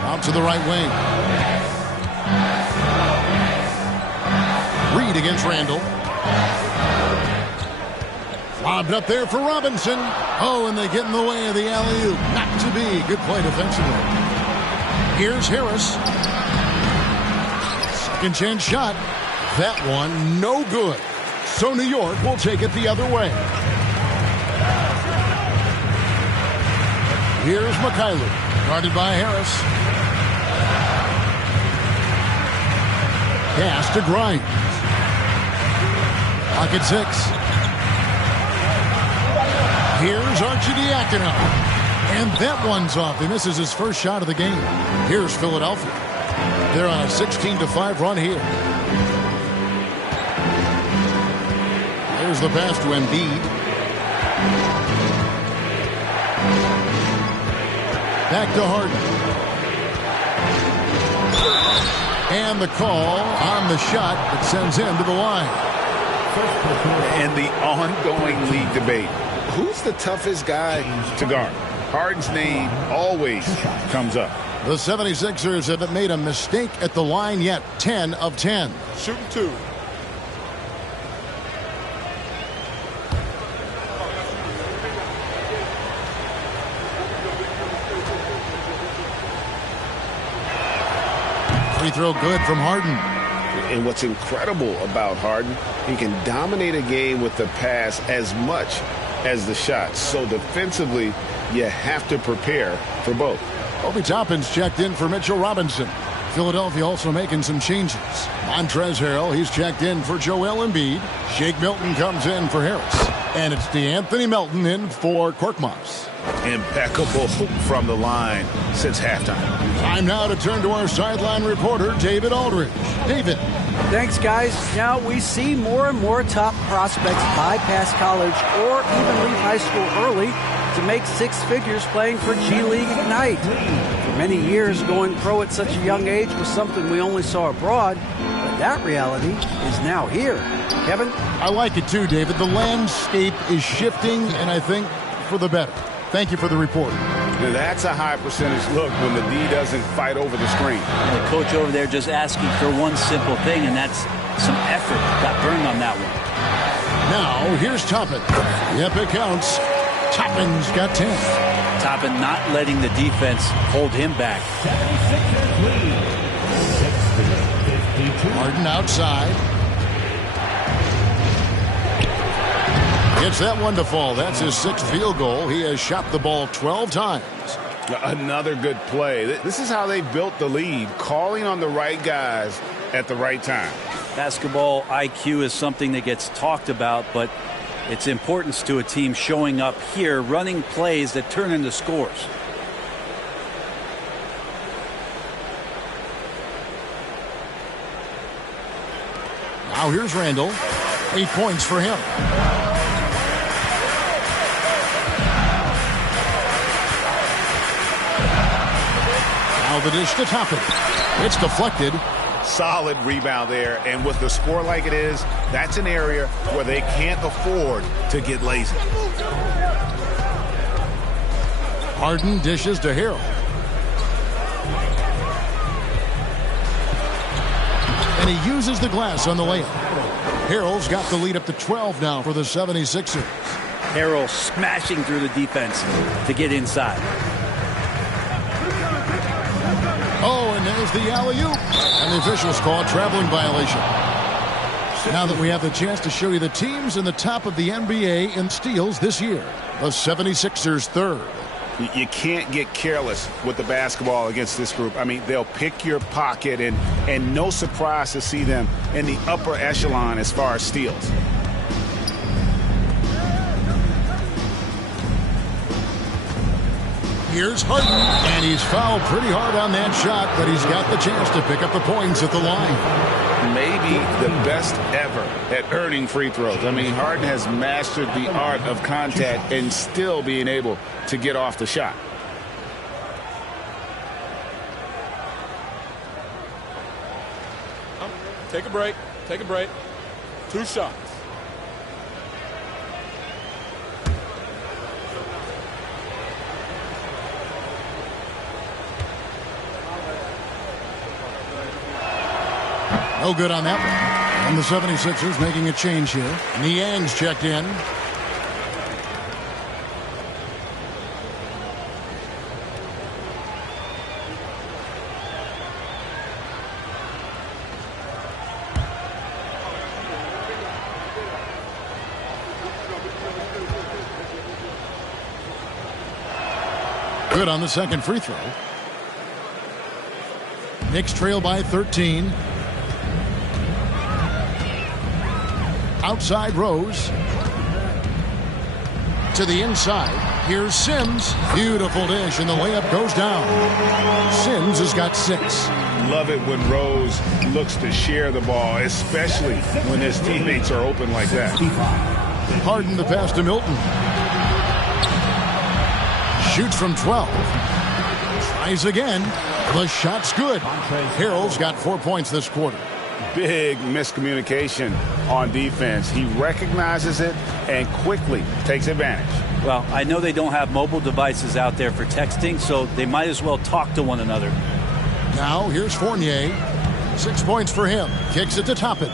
Out to the right wing. Reed against Randall. Lobbed up there for Robinson. Oh, and they get in the way of the alley-oop. Not to be. Good play defensively. Here's Harris. Second chance shot. That one no good. So New York will take it the other way. Here's Mikhailuk, guarded by Harris. Pass to Grimes. Pocket 6. Here's Arcidiakono. And that one's off. He misses his first shot of the game. Here's Philadelphia. They're on a 16-5 run here. There's the pass to Embiid. Back to Harden. And the call on the shot that sends him to the line. And the ongoing league debate. Who's the toughest guy to guard? Harden's name always comes up. The 76ers haven't made a mistake at the line yet. 10 of 10. Shooting 2. Free throw good from Harden. And what's incredible about Harden, he can dominate a game with the pass as much as the shot. So defensively, you have to prepare for both. Obi Toppin's checked in for Mitchell Robinson. Philadelphia also making some changes. Montrezl Harrell, he's checked in for Joel Embiid. Shake Milton comes in for Harris. And it's DeAnthony Melton in for Korkmaz. Impeccable from the line since halftime. Time now to turn to our sideline reporter, David Aldridge. David. Thanks, guys. Now we see more and more top prospects bypass college or even leave high school early to make six figures playing for G League Ignite. For many years, going pro at such a young age was something we only saw abroad, but that reality is now here. Kevin? I like it too, David. The landscape is shifting, and I think for the better. Thank you for the report. That's a high percentage look when the D doesn't fight over the screen. And the coach over there just asking for one simple thing, and that's some effort. Got burned on that one. Now, here's Toppin. Yep, it counts. Toppin's got 10. Toppin not letting the defense hold him back. Harden outside. Gets that one to fall. That's his sixth field goal. He has shot the ball 12 times. Another good play. This is how they built the lead, calling on the right guys at the right time. Basketball IQ is something that gets talked about, but its importance to a team showing up here, running plays that turn into scores. Now here's Randall. 8 points for him. Now the dish to top it. It's deflected. Solid rebound there, and with the score like it is, that's an area where they can't afford to get lazy. Harden dishes to Harrell. And he uses the glass on the layup. Harrell's got the lead up to 12 now for the 76ers. Harrell smashing through the defense to get inside. Oh, and there's the alley-oop. And the officials call a traveling violation. Now that we have the chance to show you the teams in the top of the NBA in steals this year. The 76ers third. You can't get careless with the basketball against this group. I mean, they'll pick your pocket, and no surprise to see them in the upper echelon as far as steals. Here's Harden, and he's fouled pretty hard on that shot, but he's got the chance to pick up the points at the line. Maybe the best ever at earning free throws. I mean, Harden has mastered the art of contact and still being able to get off the shot. Take a break. Take a break. 2 shots. No good on that one. And the 76ers making a change here. Niang's checked in. Good on the second free throw. Knicks trail by 13. Outside Rose. To the inside. Here's Sims. Beautiful dish, and the layup goes down. Sims has got 6. Love it when Rose looks to share the ball, especially when his teammates are open like that. Harden the pass to Milton. Shoots from 12. Tries again. The shot's good. Harrell's got 4 points this quarter. Big miscommunication on defense. He recognizes it and quickly takes advantage. Well, I know they don't have mobile devices out there for texting, so they might as well talk to one another. Now here's Fournier. 6 points for him. Kicks it to Toppin.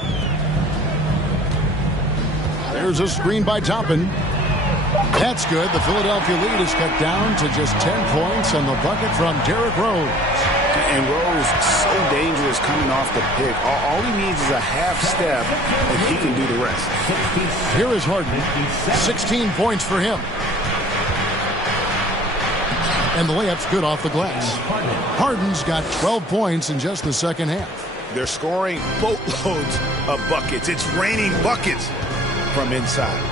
There's a screen by Toppin. That's good. The Philadelphia lead is cut down to just 10 points on the bucket from Derrick Rose. And Rose, so dangerous coming off the pick. All he needs is a half step, and he can do the rest. Here is Harden. 16 points for him. And the layup's good off the glass. Harden's got 12 points in just the second half. They're scoring boatloads of buckets. It's raining buckets from inside.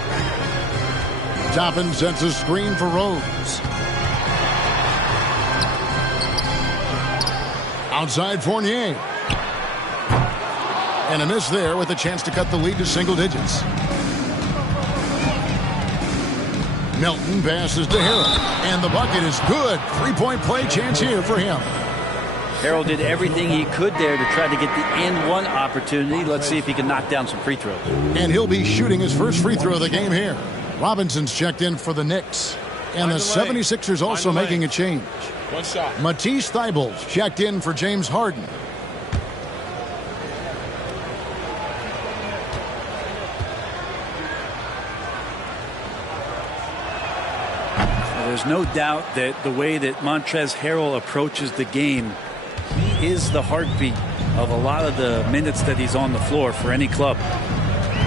Toppin sets a screen for Rose. Outside Fournier. And a miss there with a chance to cut the lead to single digits. Milton passes to Harrell. And the bucket is good. 3-point play chance here for him. Harrell did everything he could there to try to get the and-one opportunity. Let's see if he can knock down some free throws. And he'll be shooting his first free throw of the game here. Robinson's checked in for the Knicks. And the 76ers also making a change. 1 shot. Matisse Thybulle's checked in for James Harden. There's no doubt that the way that Montrezl Harrell approaches the game, he is the heartbeat of a lot of the minutes that he's on the floor for any club.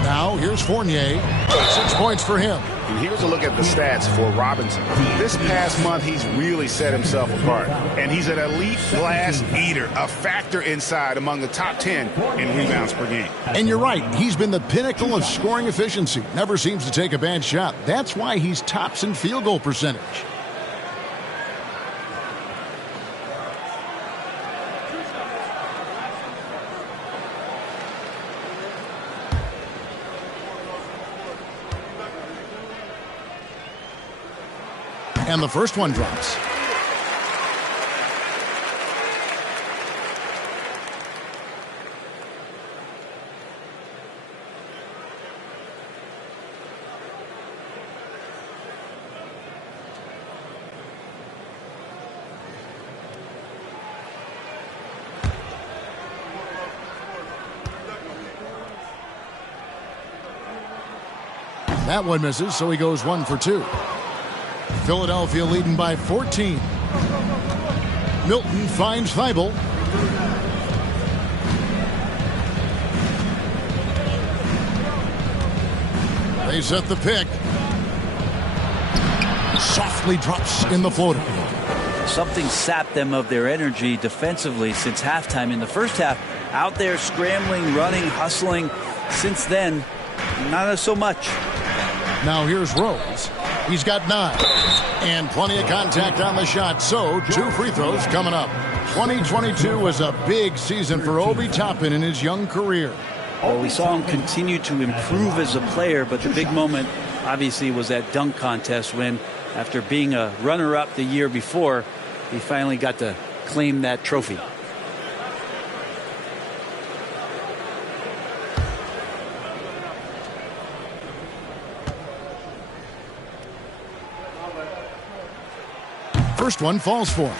Now here's Fournier. 6 points for him. And here's a look at the stats for Robinson. This past month, he's really set himself apart. And he's an elite glass eater, a factor inside among the top 10 in rebounds per game. And you're right. He's been the pinnacle of scoring efficiency. Never seems to take a bad shot. That's why he's tops in field goal percentage. And the first one drops. That one misses, so he goes 1 for 2. Philadelphia leading by 14. Milton finds Thibault. They set the pick. Softly drops in the floater. Something sapped them of their energy defensively since halftime. In the first half, out there scrambling, running, hustling. Since then, not so much. Now here's Rose. He's got 9. And plenty of contact on the shot. So 2 free throws coming up. 2022 was a big season for Obi Toppin in his young career. Well, we saw him continue to improve as a player, but the big moment obviously was that dunk contest when, after being a runner-up the year before, he finally got to claim that trophy. First one falls for him.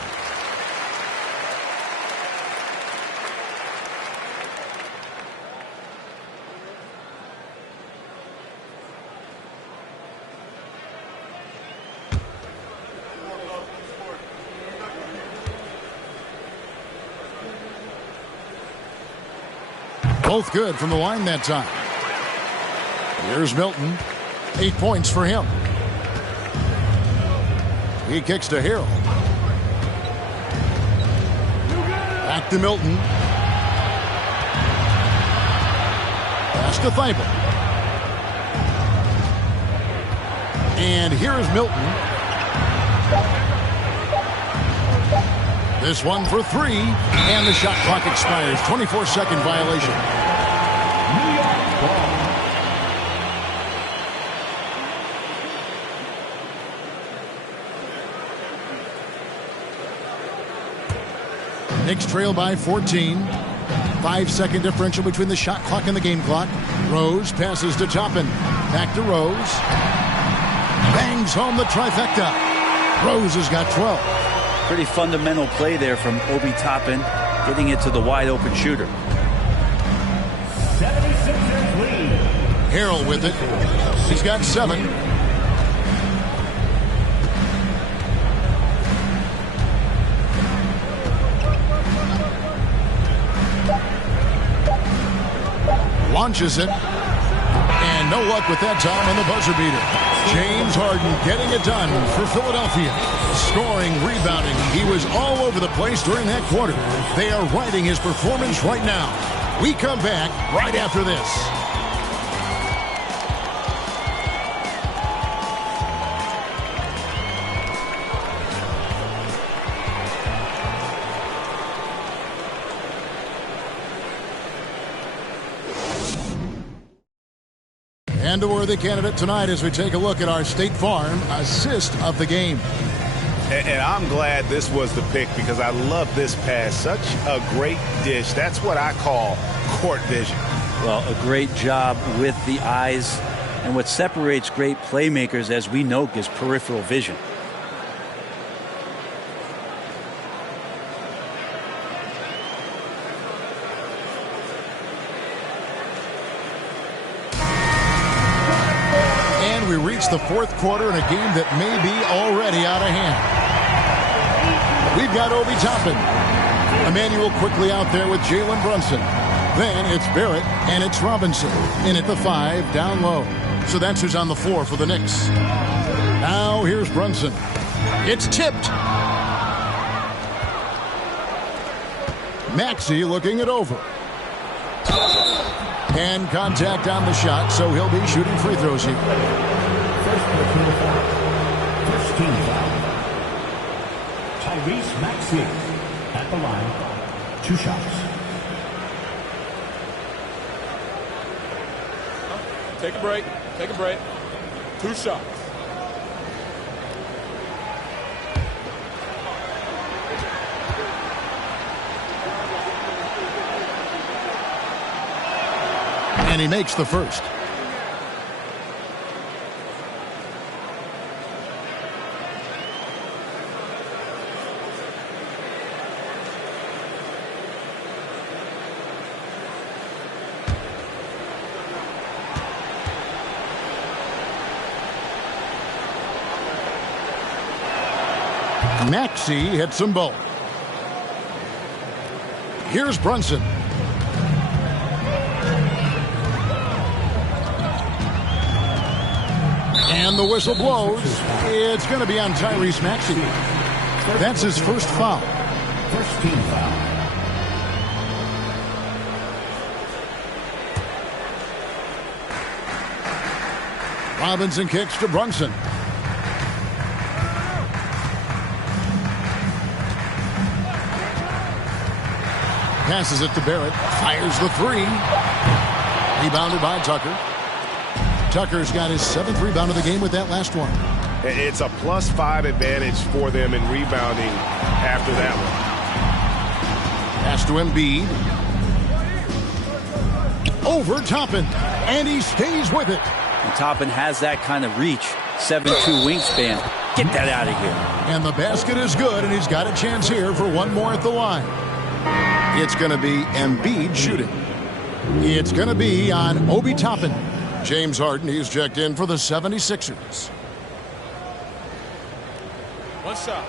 Both good from the line that time. Here's Milton. 8 points for him. He kicks to Harrell. Back to Milton. Pass to Thibault. And here is Milton. This one for 3. And the shot clock expires. 24-second violation. New York ball. Knicks trail by 14. 5-second differential between the shot clock and the game clock. Rose passes to Toppin. Back to Rose. Bangs home the trifecta. Rose has got 12. Pretty fundamental play there from Obi Toppin, getting it to the wide open shooter. 76ers lead. Harrell with it. He's got 7. Launches it. And no luck with that time on the buzzer beater. James Harden getting it done for Philadelphia. Scoring, rebounding. He was all over the place during that quarter. They are riding his performance right now. We come back right after this. And a worthy candidate tonight as we take a look at our State Farm assist of the game. And I'm glad this was the pick because I love this pass. Such a great dish. That's what I call court vision. Well, a great job with the eyes. And what separates great playmakers, as we know, is peripheral vision. We reach the fourth quarter in a game that may be already out of hand. We've got Obi Toppin. Emmanuel quickly out there with Jalen Brunson. Then it's Barrett and it's Robinson. In at the 5, down low. So that's who's on the floor for the Knicks. Now here's Brunson. It's tipped. Maxey looking it over. And contact on the shot, so he'll be shooting free throws here. First team foul. Tyrese Maxey at the line. 2 shots. Take a break. Take a break. 2 shots. And he makes the first. Maxey hits them both. Here's Brunson. And the whistle blows. It's going to be on Tyrese Maxey. That's his first foul. First team foul. Robinson kicks to Brunson. Passes it to Barrett. Fires the three. Rebounded by Tucker. Tucker's got his 7th rebound of the game with that last one. It's a +5 advantage for them in rebounding after that one. Pass to Embiid. Over Toppin. And he stays with it. And Toppin has that kind of reach. 7'2" wingspan. Get that out of here. And the basket is good, and he's got a chance here for one more at the line. It's going to be Embiid shooting. It's going to be on Obi Toppin. James Harden, he's checked in for the 76ers. What's up?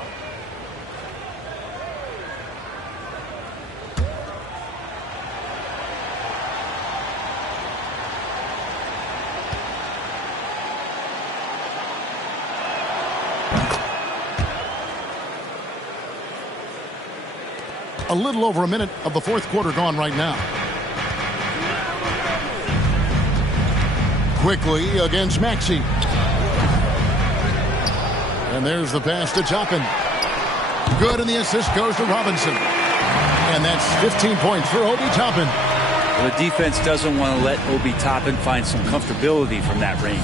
A little over a minute of the fourth quarter gone right now. Quickly against Maxey. And there's the pass to Toppin. Good, and the assist goes to Robinson. And that's 15 points for Obi Toppin. Well, the defense doesn't want to let Obi Toppin find some comfortability from that range.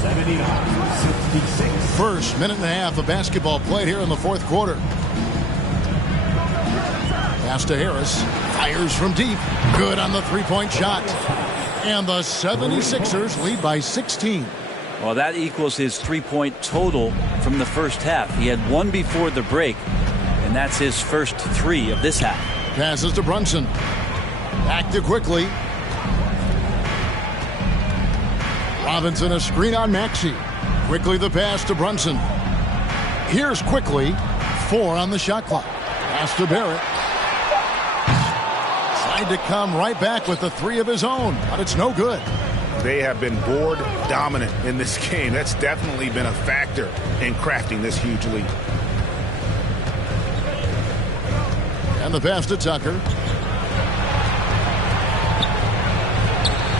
79-66. First minute and a half of basketball played here in the fourth quarter. Pass to Harris. Fires from deep. Good on the three-point shot. And the 76ers lead by 16. Well, that equals his three-point total from the first half. He had one before the break, and that's his first 3 of this half. Passes to Brunson. Back to Quickly. Robinson a screen on Maxey. Quickly the pass to Brunson. Here's Quickly. 4 on the shot clock. Pass to Barrett. Tried to come right back with the 3 of his own, but it's no good. They have been board dominant in this game. That's definitely been a factor in crafting this huge lead. And the pass to Tucker.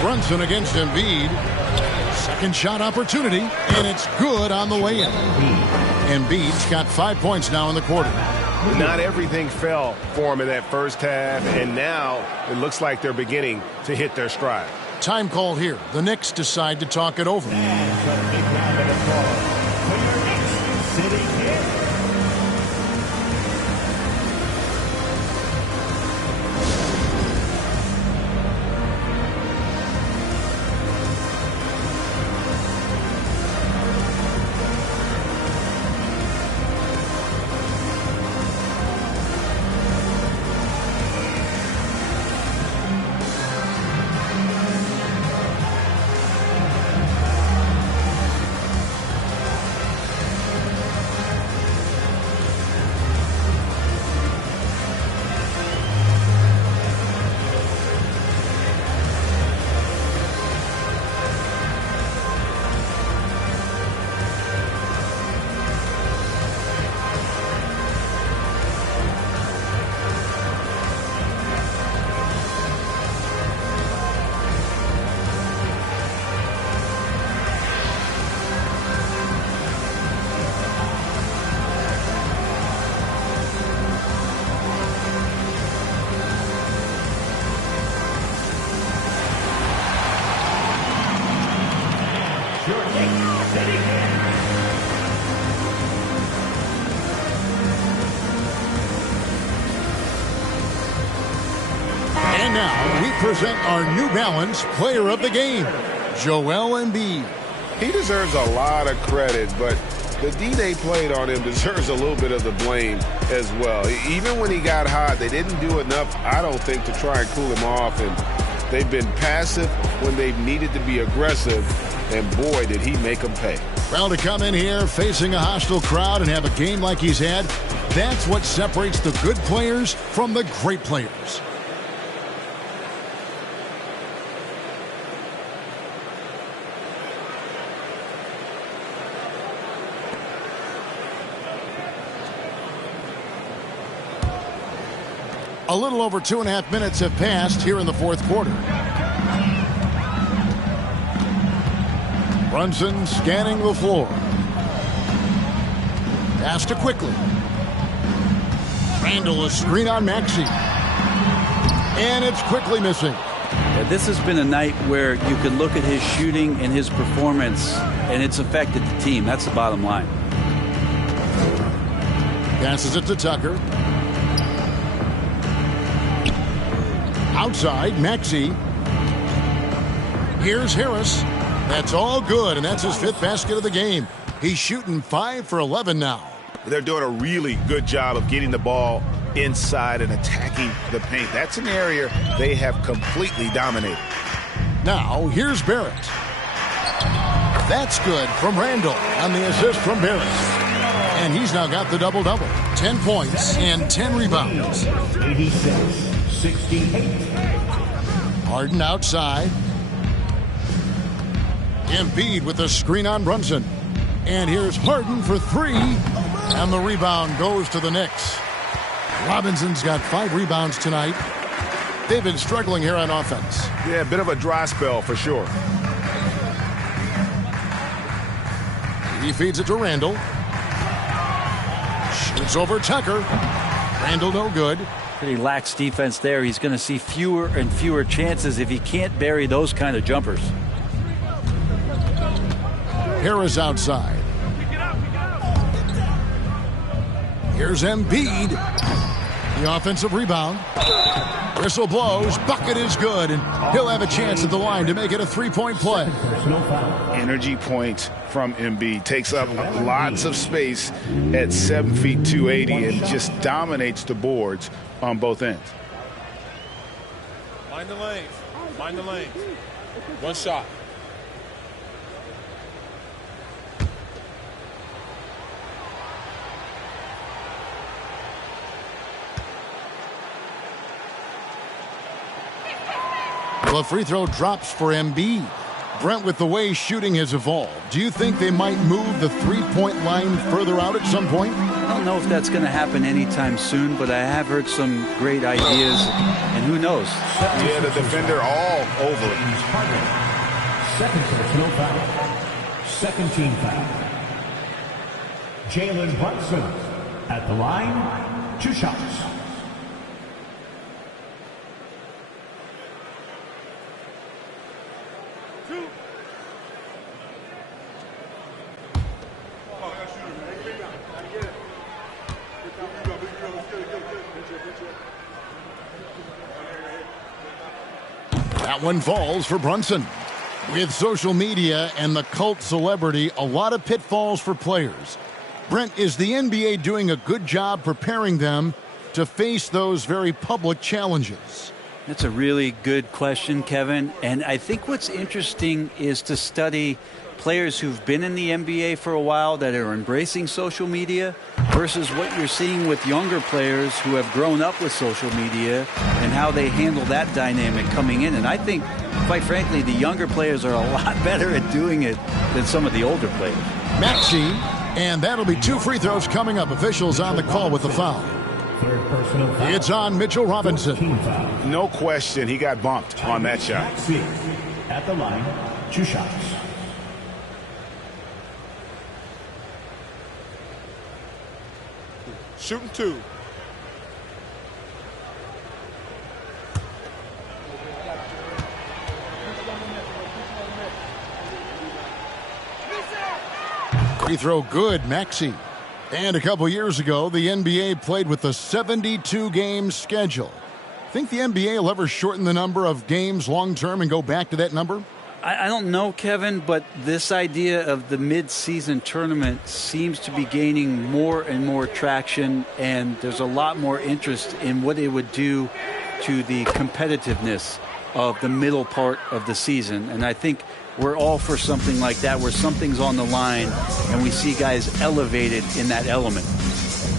Brunson against Embiid. Second shot opportunity, and it's good on the way in. Embiid's got 5 points now in the quarter. Not everything fell for him in that first half, and now it looks like they're beginning to hit their stride. Time call here. The Knicks decide to talk it over. And now we present our New Balance Player of the Game, Joel Embiid. He deserves a lot of credit, but the D they played on him deserves a little bit of the blame as well. Even when he got hot, they didn't do enough, I don't think, to try and cool him off. And they've been passive when they've needed to be aggressive. And boy, did he make them pay. Well, to come in here facing a hostile crowd and have a game like he's had, that's what separates the good players from the great players. A little over 2.5 minutes have passed here in the fourth quarter. Brunson scanning the floor. Pass to quickly. Randall, a screen on Maxey. And it's quickly missing. Yeah, this has been a night where you can look at his shooting and his performance, and it's affected the team. That's the bottom line. Passes it to Tucker. Outside, Maxey. Here's Harris. That's all good, and that's his 5th basket of the game. He's shooting 5 for 11 now. They're doing a really good job of getting the ball inside and attacking the paint. That's an area they have completely dominated. Now, here's Barrett. That's good from Randall on the assist from Barrett. And he's now got the double-double. 10 points and 10 rebounds. 86-68. Harden outside. Embiid with a screen on Brunson. And here's Harden for 3. And the rebound goes to the Knicks. Robinson's got 5 rebounds tonight. They've been struggling here on offense. Yeah, a bit of a dry spell for sure. He feeds it to Randall. Shoots over Tucker. Randall no good. Pretty lax defense there. He's going to see fewer and fewer chances if he can't bury those kind of jumpers. Harris outside. Here's Embiid. The offensive rebound. Whistle blows. Bucket is good. And he'll have a chance at the line to make it a 3-point play. Energy point from Embiid. Takes up lots of space at 7 feet 280 and just dominates the boards on both ends. Find the lane. Find the lane. One shot. Well, a free throw drops for Embiid. Brent, with the way shooting has evolved, do you think they might move the 3-point line further out at some point? I don't know if that's going to happen anytime soon, but I have heard some great ideas, and who knows? Yeah, the defender all over it. Second personal foul. Second team foul. Jalen Brunson at the line. 2 shots. That one falls for Brunson. With social media and the cult celebrity, a lot of pitfalls for players. Brent, is the NBA doing a good job preparing them to face those very public challenges? That's a really good question, Kevin. And I think what's interesting is to study players who've been in the NBA for a while that are embracing social media versus what you're seeing with younger players who have grown up with social media and how they handle that dynamic coming in. And I think, quite frankly, the younger players are a lot better at doing it than some of the older players. Maxey, and that'll be 2 free throws coming up. Officials on the call with the foul. Third personal foul. It's on Mitchell Robinson. No question, he got bumped on that shot. Maxey at the line. 2 shots. Shooting 2. Free throw good, Maxey. And a couple years ago, the NBA played with a 72-game schedule. Think the NBA will ever shorten the number of games long-term and go back to that number? I don't know, Kevin, but this idea of the mid-season tournament seems to be gaining more and more traction, and there's a lot more interest in what it would do to the competitiveness of the middle part of the season. And I think we're all for something like that, where something's on the line and we see guys elevated in that element.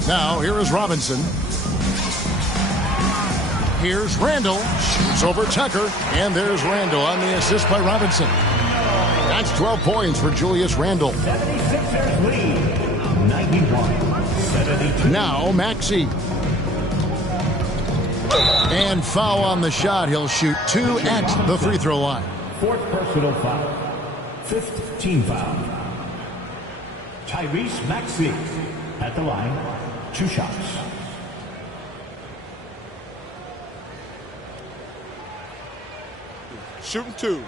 Now, here is Robinson. Here's Randall. Shoots over Tucker. And there's Randall on the assist by Robinson. That's 12 points for Julius Randall. 76ers lead, 91-72. Now, Maxey. And foul on the shot. He'll shoot 2 at the free throw line. Fourth personal foul. Fifth team foul. Tyrese Maxey at the line. 2 shots. Shooting 2.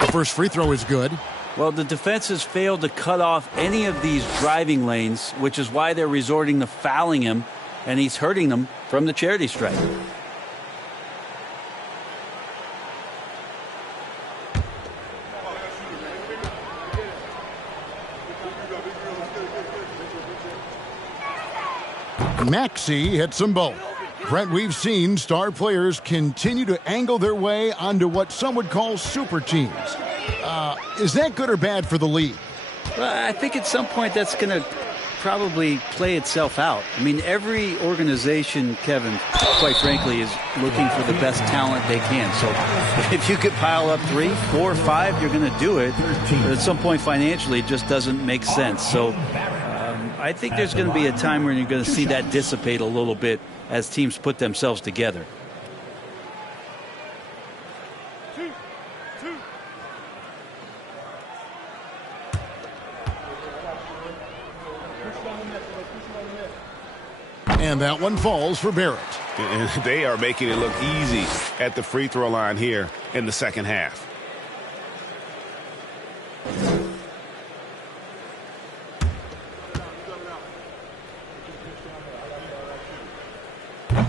The first free throw is good. Well, the defense has failed to cut off any of these driving lanes, which is why they're resorting to fouling him, and he's hurting them from the charity stripe. Maxey hits them both. Brent, we've seen star players continue to angle their way onto what some would call super teams. Is that good or bad for the league? Well, I think at some point that's going to probably play itself out. I mean, every organization, Kevin, quite frankly, is looking for the best talent they can. So if you could pile up 3, 4, 5, you're going to do it. But at some point financially, it just doesn't make sense. So I think there's going to be a time when you're going to see that dissipate a little bit as teams put themselves together. And that one falls for Barrett. And they are making it look easy at the free throw line here in the second half.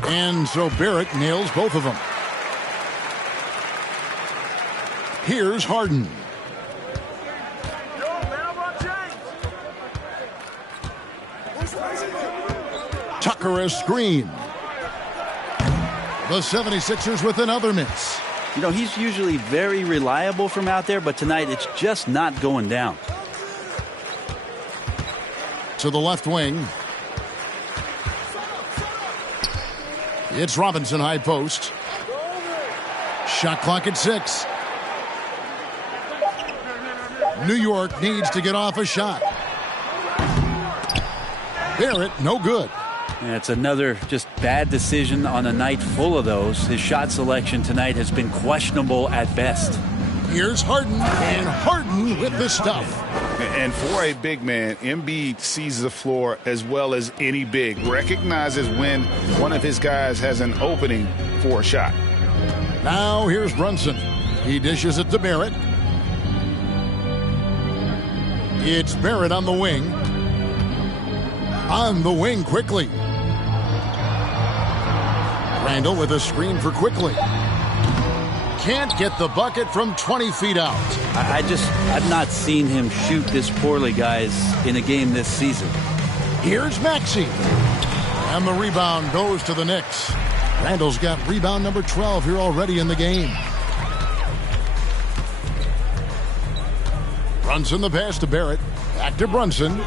And so Barrett nails both of them. Here's Harden. Tucker a screen. The 76ers with another miss. You know, he's usually very reliable from out there, but tonight it's just not going down. To the left wing. It's Robinson high post. Shot clock at 6. New York needs to get off a shot. Barrett, no good. And it's another just bad decision on a night full of those. His shot selection tonight has been questionable at best. Here's Harden, and Harden with the stuff. And for a big man, Embiid sees the floor as well as any big. Recognizes when one of his guys has an opening for a shot. Now here's Brunson. He dishes it to Barrett. It's Barrett on the wing. On the wing quickly. Randall with a screen for Quickly. Can't get the bucket from 20 feet out. I've not seen him shoot this poorly, guys, in a game this season. Here's Maxey. And the rebound goes to the Knicks. Randall's got rebound number 12 here already in the game. Brunson the pass to Barrett. Back to Brunson.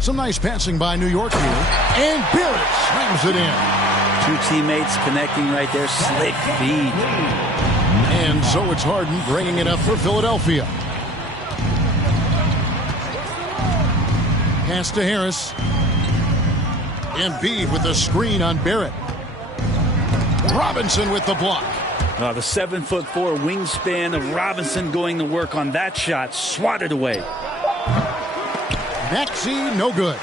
Some nice passing by New York here. And Barrett slams it in. 2 teammates connecting right there. Slick feed. And so it's Harden bringing it up for Philadelphia. Pass to Harris. Embiid with the screen on Barrett. Robinson with the block. The 7'4" wingspan of Robinson going to work on that shot. Swatted away. Maxey, no good.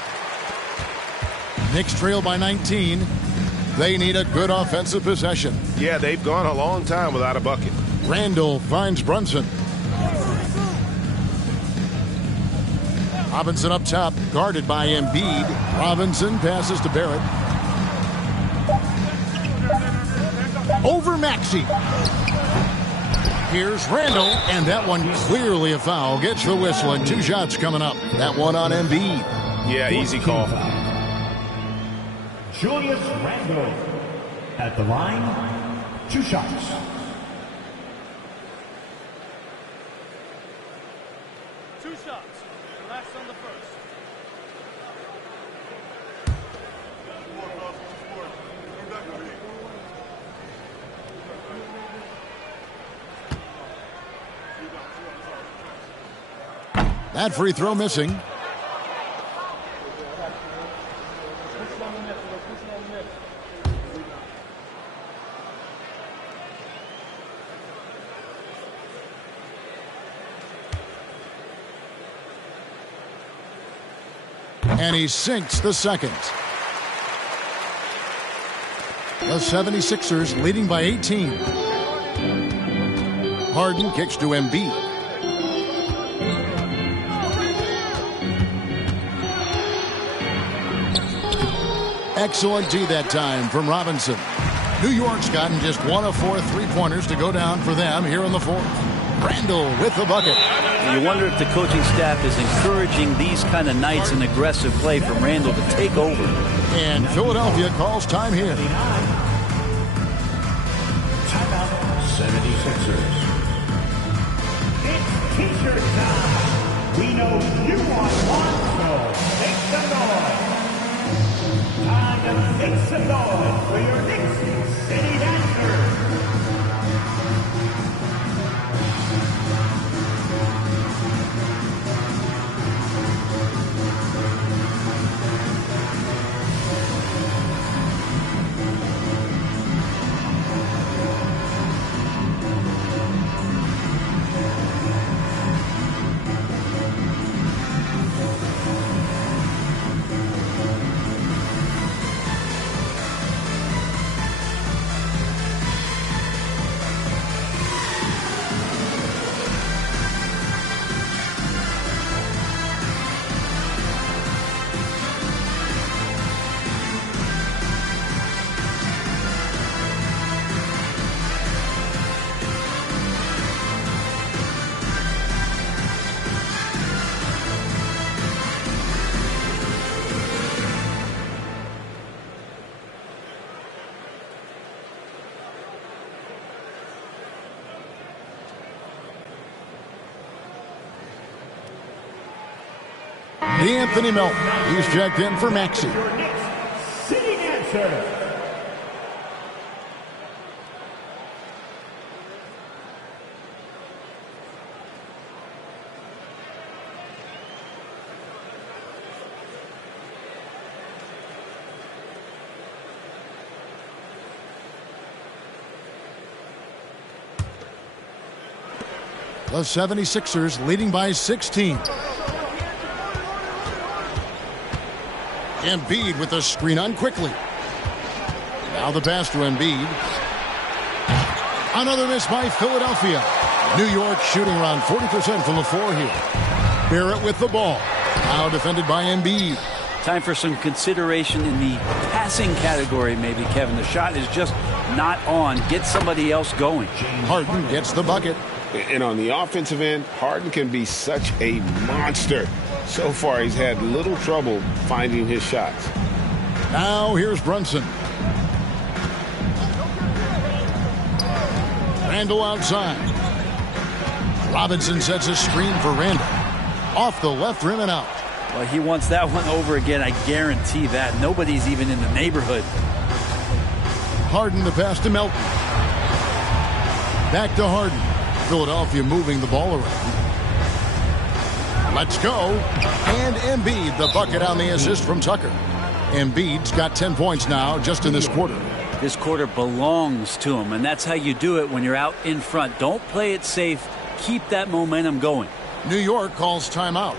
Knicks trail by 19. They need a good offensive possession. Yeah, they've gone a long time without a bucket. Randall finds Brunson. Robinson up top, guarded by Embiid. Robinson passes to Barrett. Over Maxey. Here's Randall, and that one clearly a foul. Gets the whistle, and 2 shots coming up. That one on Embiid. Yeah, easy call. Julius Randle at the line, 2 shots. Relax on the first. That free throw missing. And he sinks the second. The 76ers leading by 18. Harden kicks to Embiid. Excellent D that time from Robinson. New York's gotten just 1 of 4 3-pointers to go down for them here in the fourth. Randall with the bucket. You wonder if the coaching staff is encouraging these kind of nights and aggressive play from Randall to take over. And Philadelphia calls time here. Timeout, 76ers. It's t-shirt time. We know you want one, so make some noise. Time to make some noise for your Knicks City Dancers. Anthony Melton. He's checked in for Maxey. City Dancer. The 76ers leading by 16. Embiid with the screen on quickly. Now the pass to Embiid. Another miss by Philadelphia. New York shooting around 40% from the floor here. Barrett with the ball. Now defended by Embiid. Time for some consideration in the passing category, maybe, Kevin. The shot is just not on. Get somebody else going. Harden gets the bucket. And on the offensive end, Harden can be such a monster. So far, he's had little trouble finding his shots. Now here's Brunson. Randall outside. Robinson sets a screen for Randall. Off the left rim and out. Well, he wants that one over again. I guarantee that. Nobody's even in the neighborhood. Harden the pass to Melton. Back to Harden. Philadelphia moving the ball around. Let's go. And Embiid, the bucket on the assist from Tucker. Embiid's got 10 points now just in this quarter. This quarter belongs to him, and that's how you do it when you're out in front. Don't play it safe. Keep that momentum going. New York calls timeout.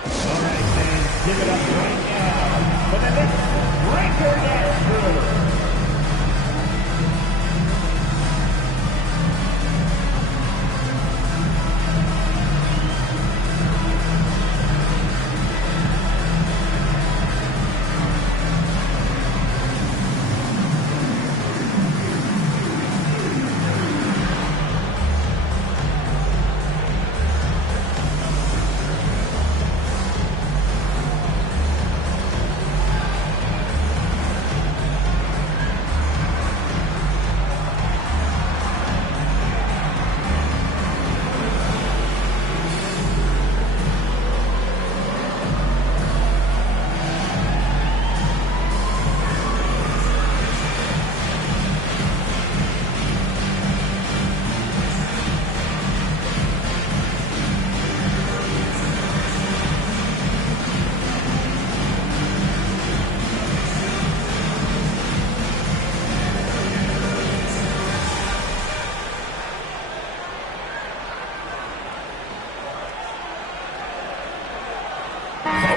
All right, fans, give it up right now for the Knicks record dance crew.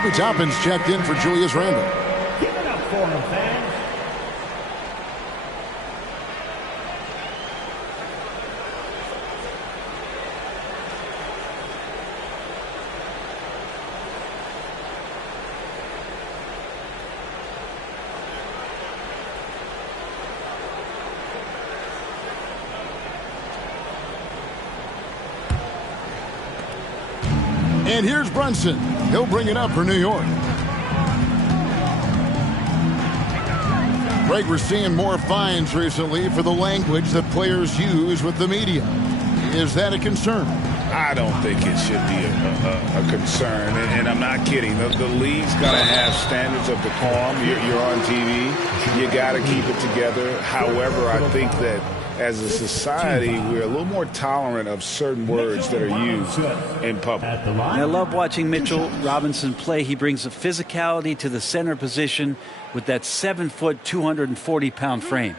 Obi Toppin's checked in for Julius Randle. Give it up for him, fans. And here's Brunson. He'll bring it up for New York. Greg, we're seeing more fines recently for the language that players use with the media. Is that a concern? I don't think it should be a concern, and I'm not kidding. The league's got to have standards of decorum. You're on TV. You got to keep it together. However, I think that as a society, we're a little more tolerant of certain words that are used in public. I love watching Mitchell Robinson play. He brings a physicality to the center position with that 7-foot, 240-pound frame.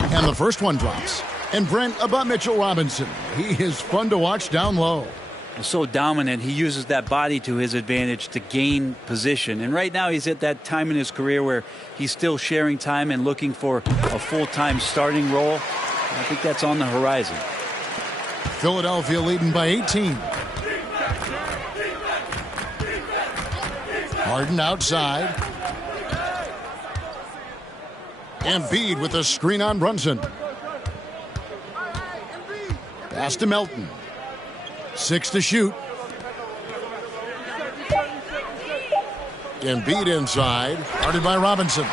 And the first one drops. And Brent, about Mitchell Robinson, he is fun to watch down low. So dominant, he uses that body to his advantage to gain position. And right now he's at that time in his career where he's still sharing time and looking for a full-time starting role. I think that's on the horizon. Philadelphia leading by 18. Harden outside. Embiid with a screen on Brunson. Pass to Melton. 6 to shoot. Embiid inside. Guarded by Robinson.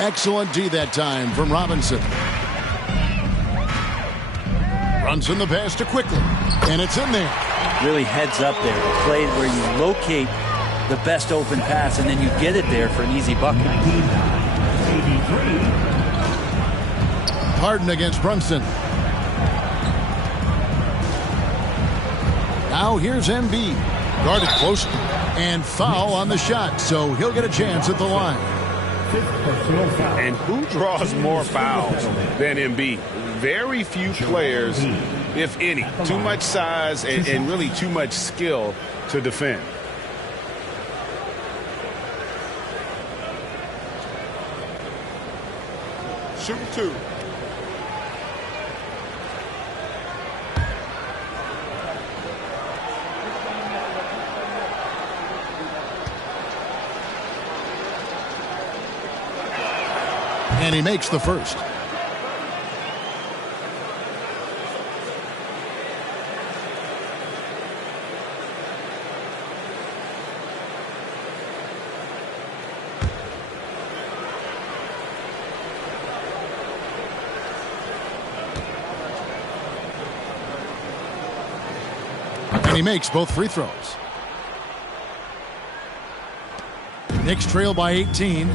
Excellent D that time from Robinson. Brunson the pass to Quickly. And it's in there. Really heads up there. A play where you locate the best open pass and then you get it there for an easy bucket. Harden against Brunson. Now here's Embiid. Guarded close and foul on the shot, so he'll get a chance at the line. And who draws more fouls than Embiid? Very few players, if any. Too much size and really too much skill to defend. Shoot 2. And he makes the first. And he makes both free throws. Knicks trail by 18.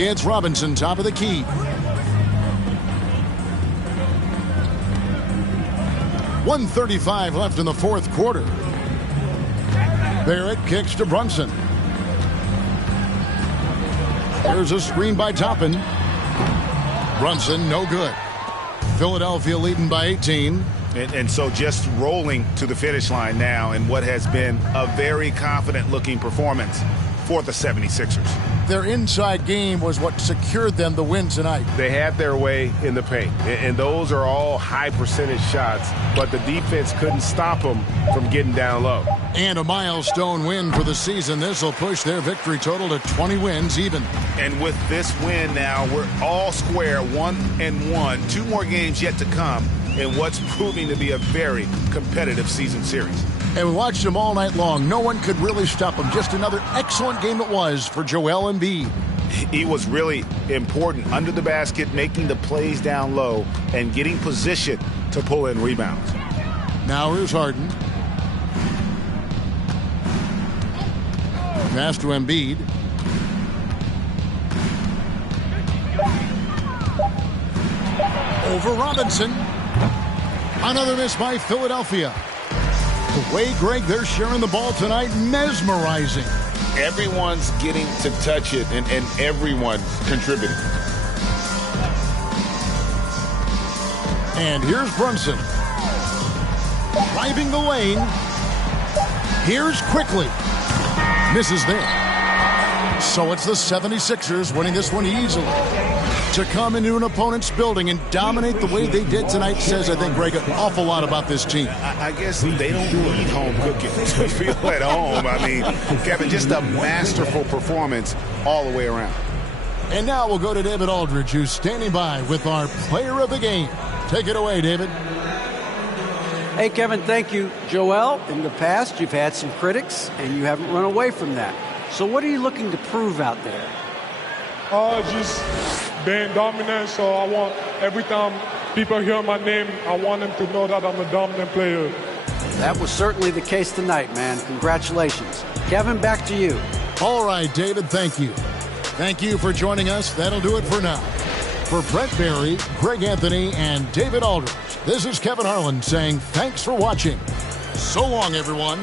It's Robinson, top of the key. .135 left in the fourth quarter. Barrett kicks to Brunson. There's a screen by Toppin. Brunson, no good. Philadelphia leading by 18. And so just rolling to the finish line now in what has been a very confident-looking performance for the 76ers. Their inside game was what secured them the win tonight. They had their way in the paint, and those are all high-percentage shots, but the defense couldn't stop them from getting down low. And a milestone win for the season. This will push their victory total to 20 wins even. And with this win now, we're all square, 1-1. 2 more games yet to come in what's proving to be a very competitive season series. And we watched them all night long. No one could really stop them. Just another excellent game it was for Joel Embiid. He was really important under the basket, making the plays down low and getting position to pull in rebounds. Now here's Harden. Pass to Embiid. Over Robinson. Another miss by Philadelphia. The way, Greg, they're sharing the ball tonight, mesmerizing. everyone's getting to touch it and everyone contributing. And here's Brunson. Driving the lane. Here's Quickly. Misses there. So it's the 76ers winning this one easily. To come into an opponent's building and dominate the way they did tonight says, I think, Greg, an awful lot about this team. I guess they don't need home cooking to feel at home. I mean, Kevin, just a masterful performance all the way around. And now we'll go to David Aldridge, who's standing by with our player of the game. Take it away, David. Hey, Kevin, thank you. Joel, in the past, you've had some critics, and you haven't run away from that. So what are you looking to prove out there? Just being dominant, so I want every time people hear my name, I want them to know that I'm a dominant player. That was certainly the case tonight, man. Congratulations. Kevin, back to you. All right, David, thank you. Thank you for joining us. That'll do it for now. For Brent Barry, Greg Anthony, and David Aldridge, this is Kevin Harlan saying thanks for watching. So long, everyone.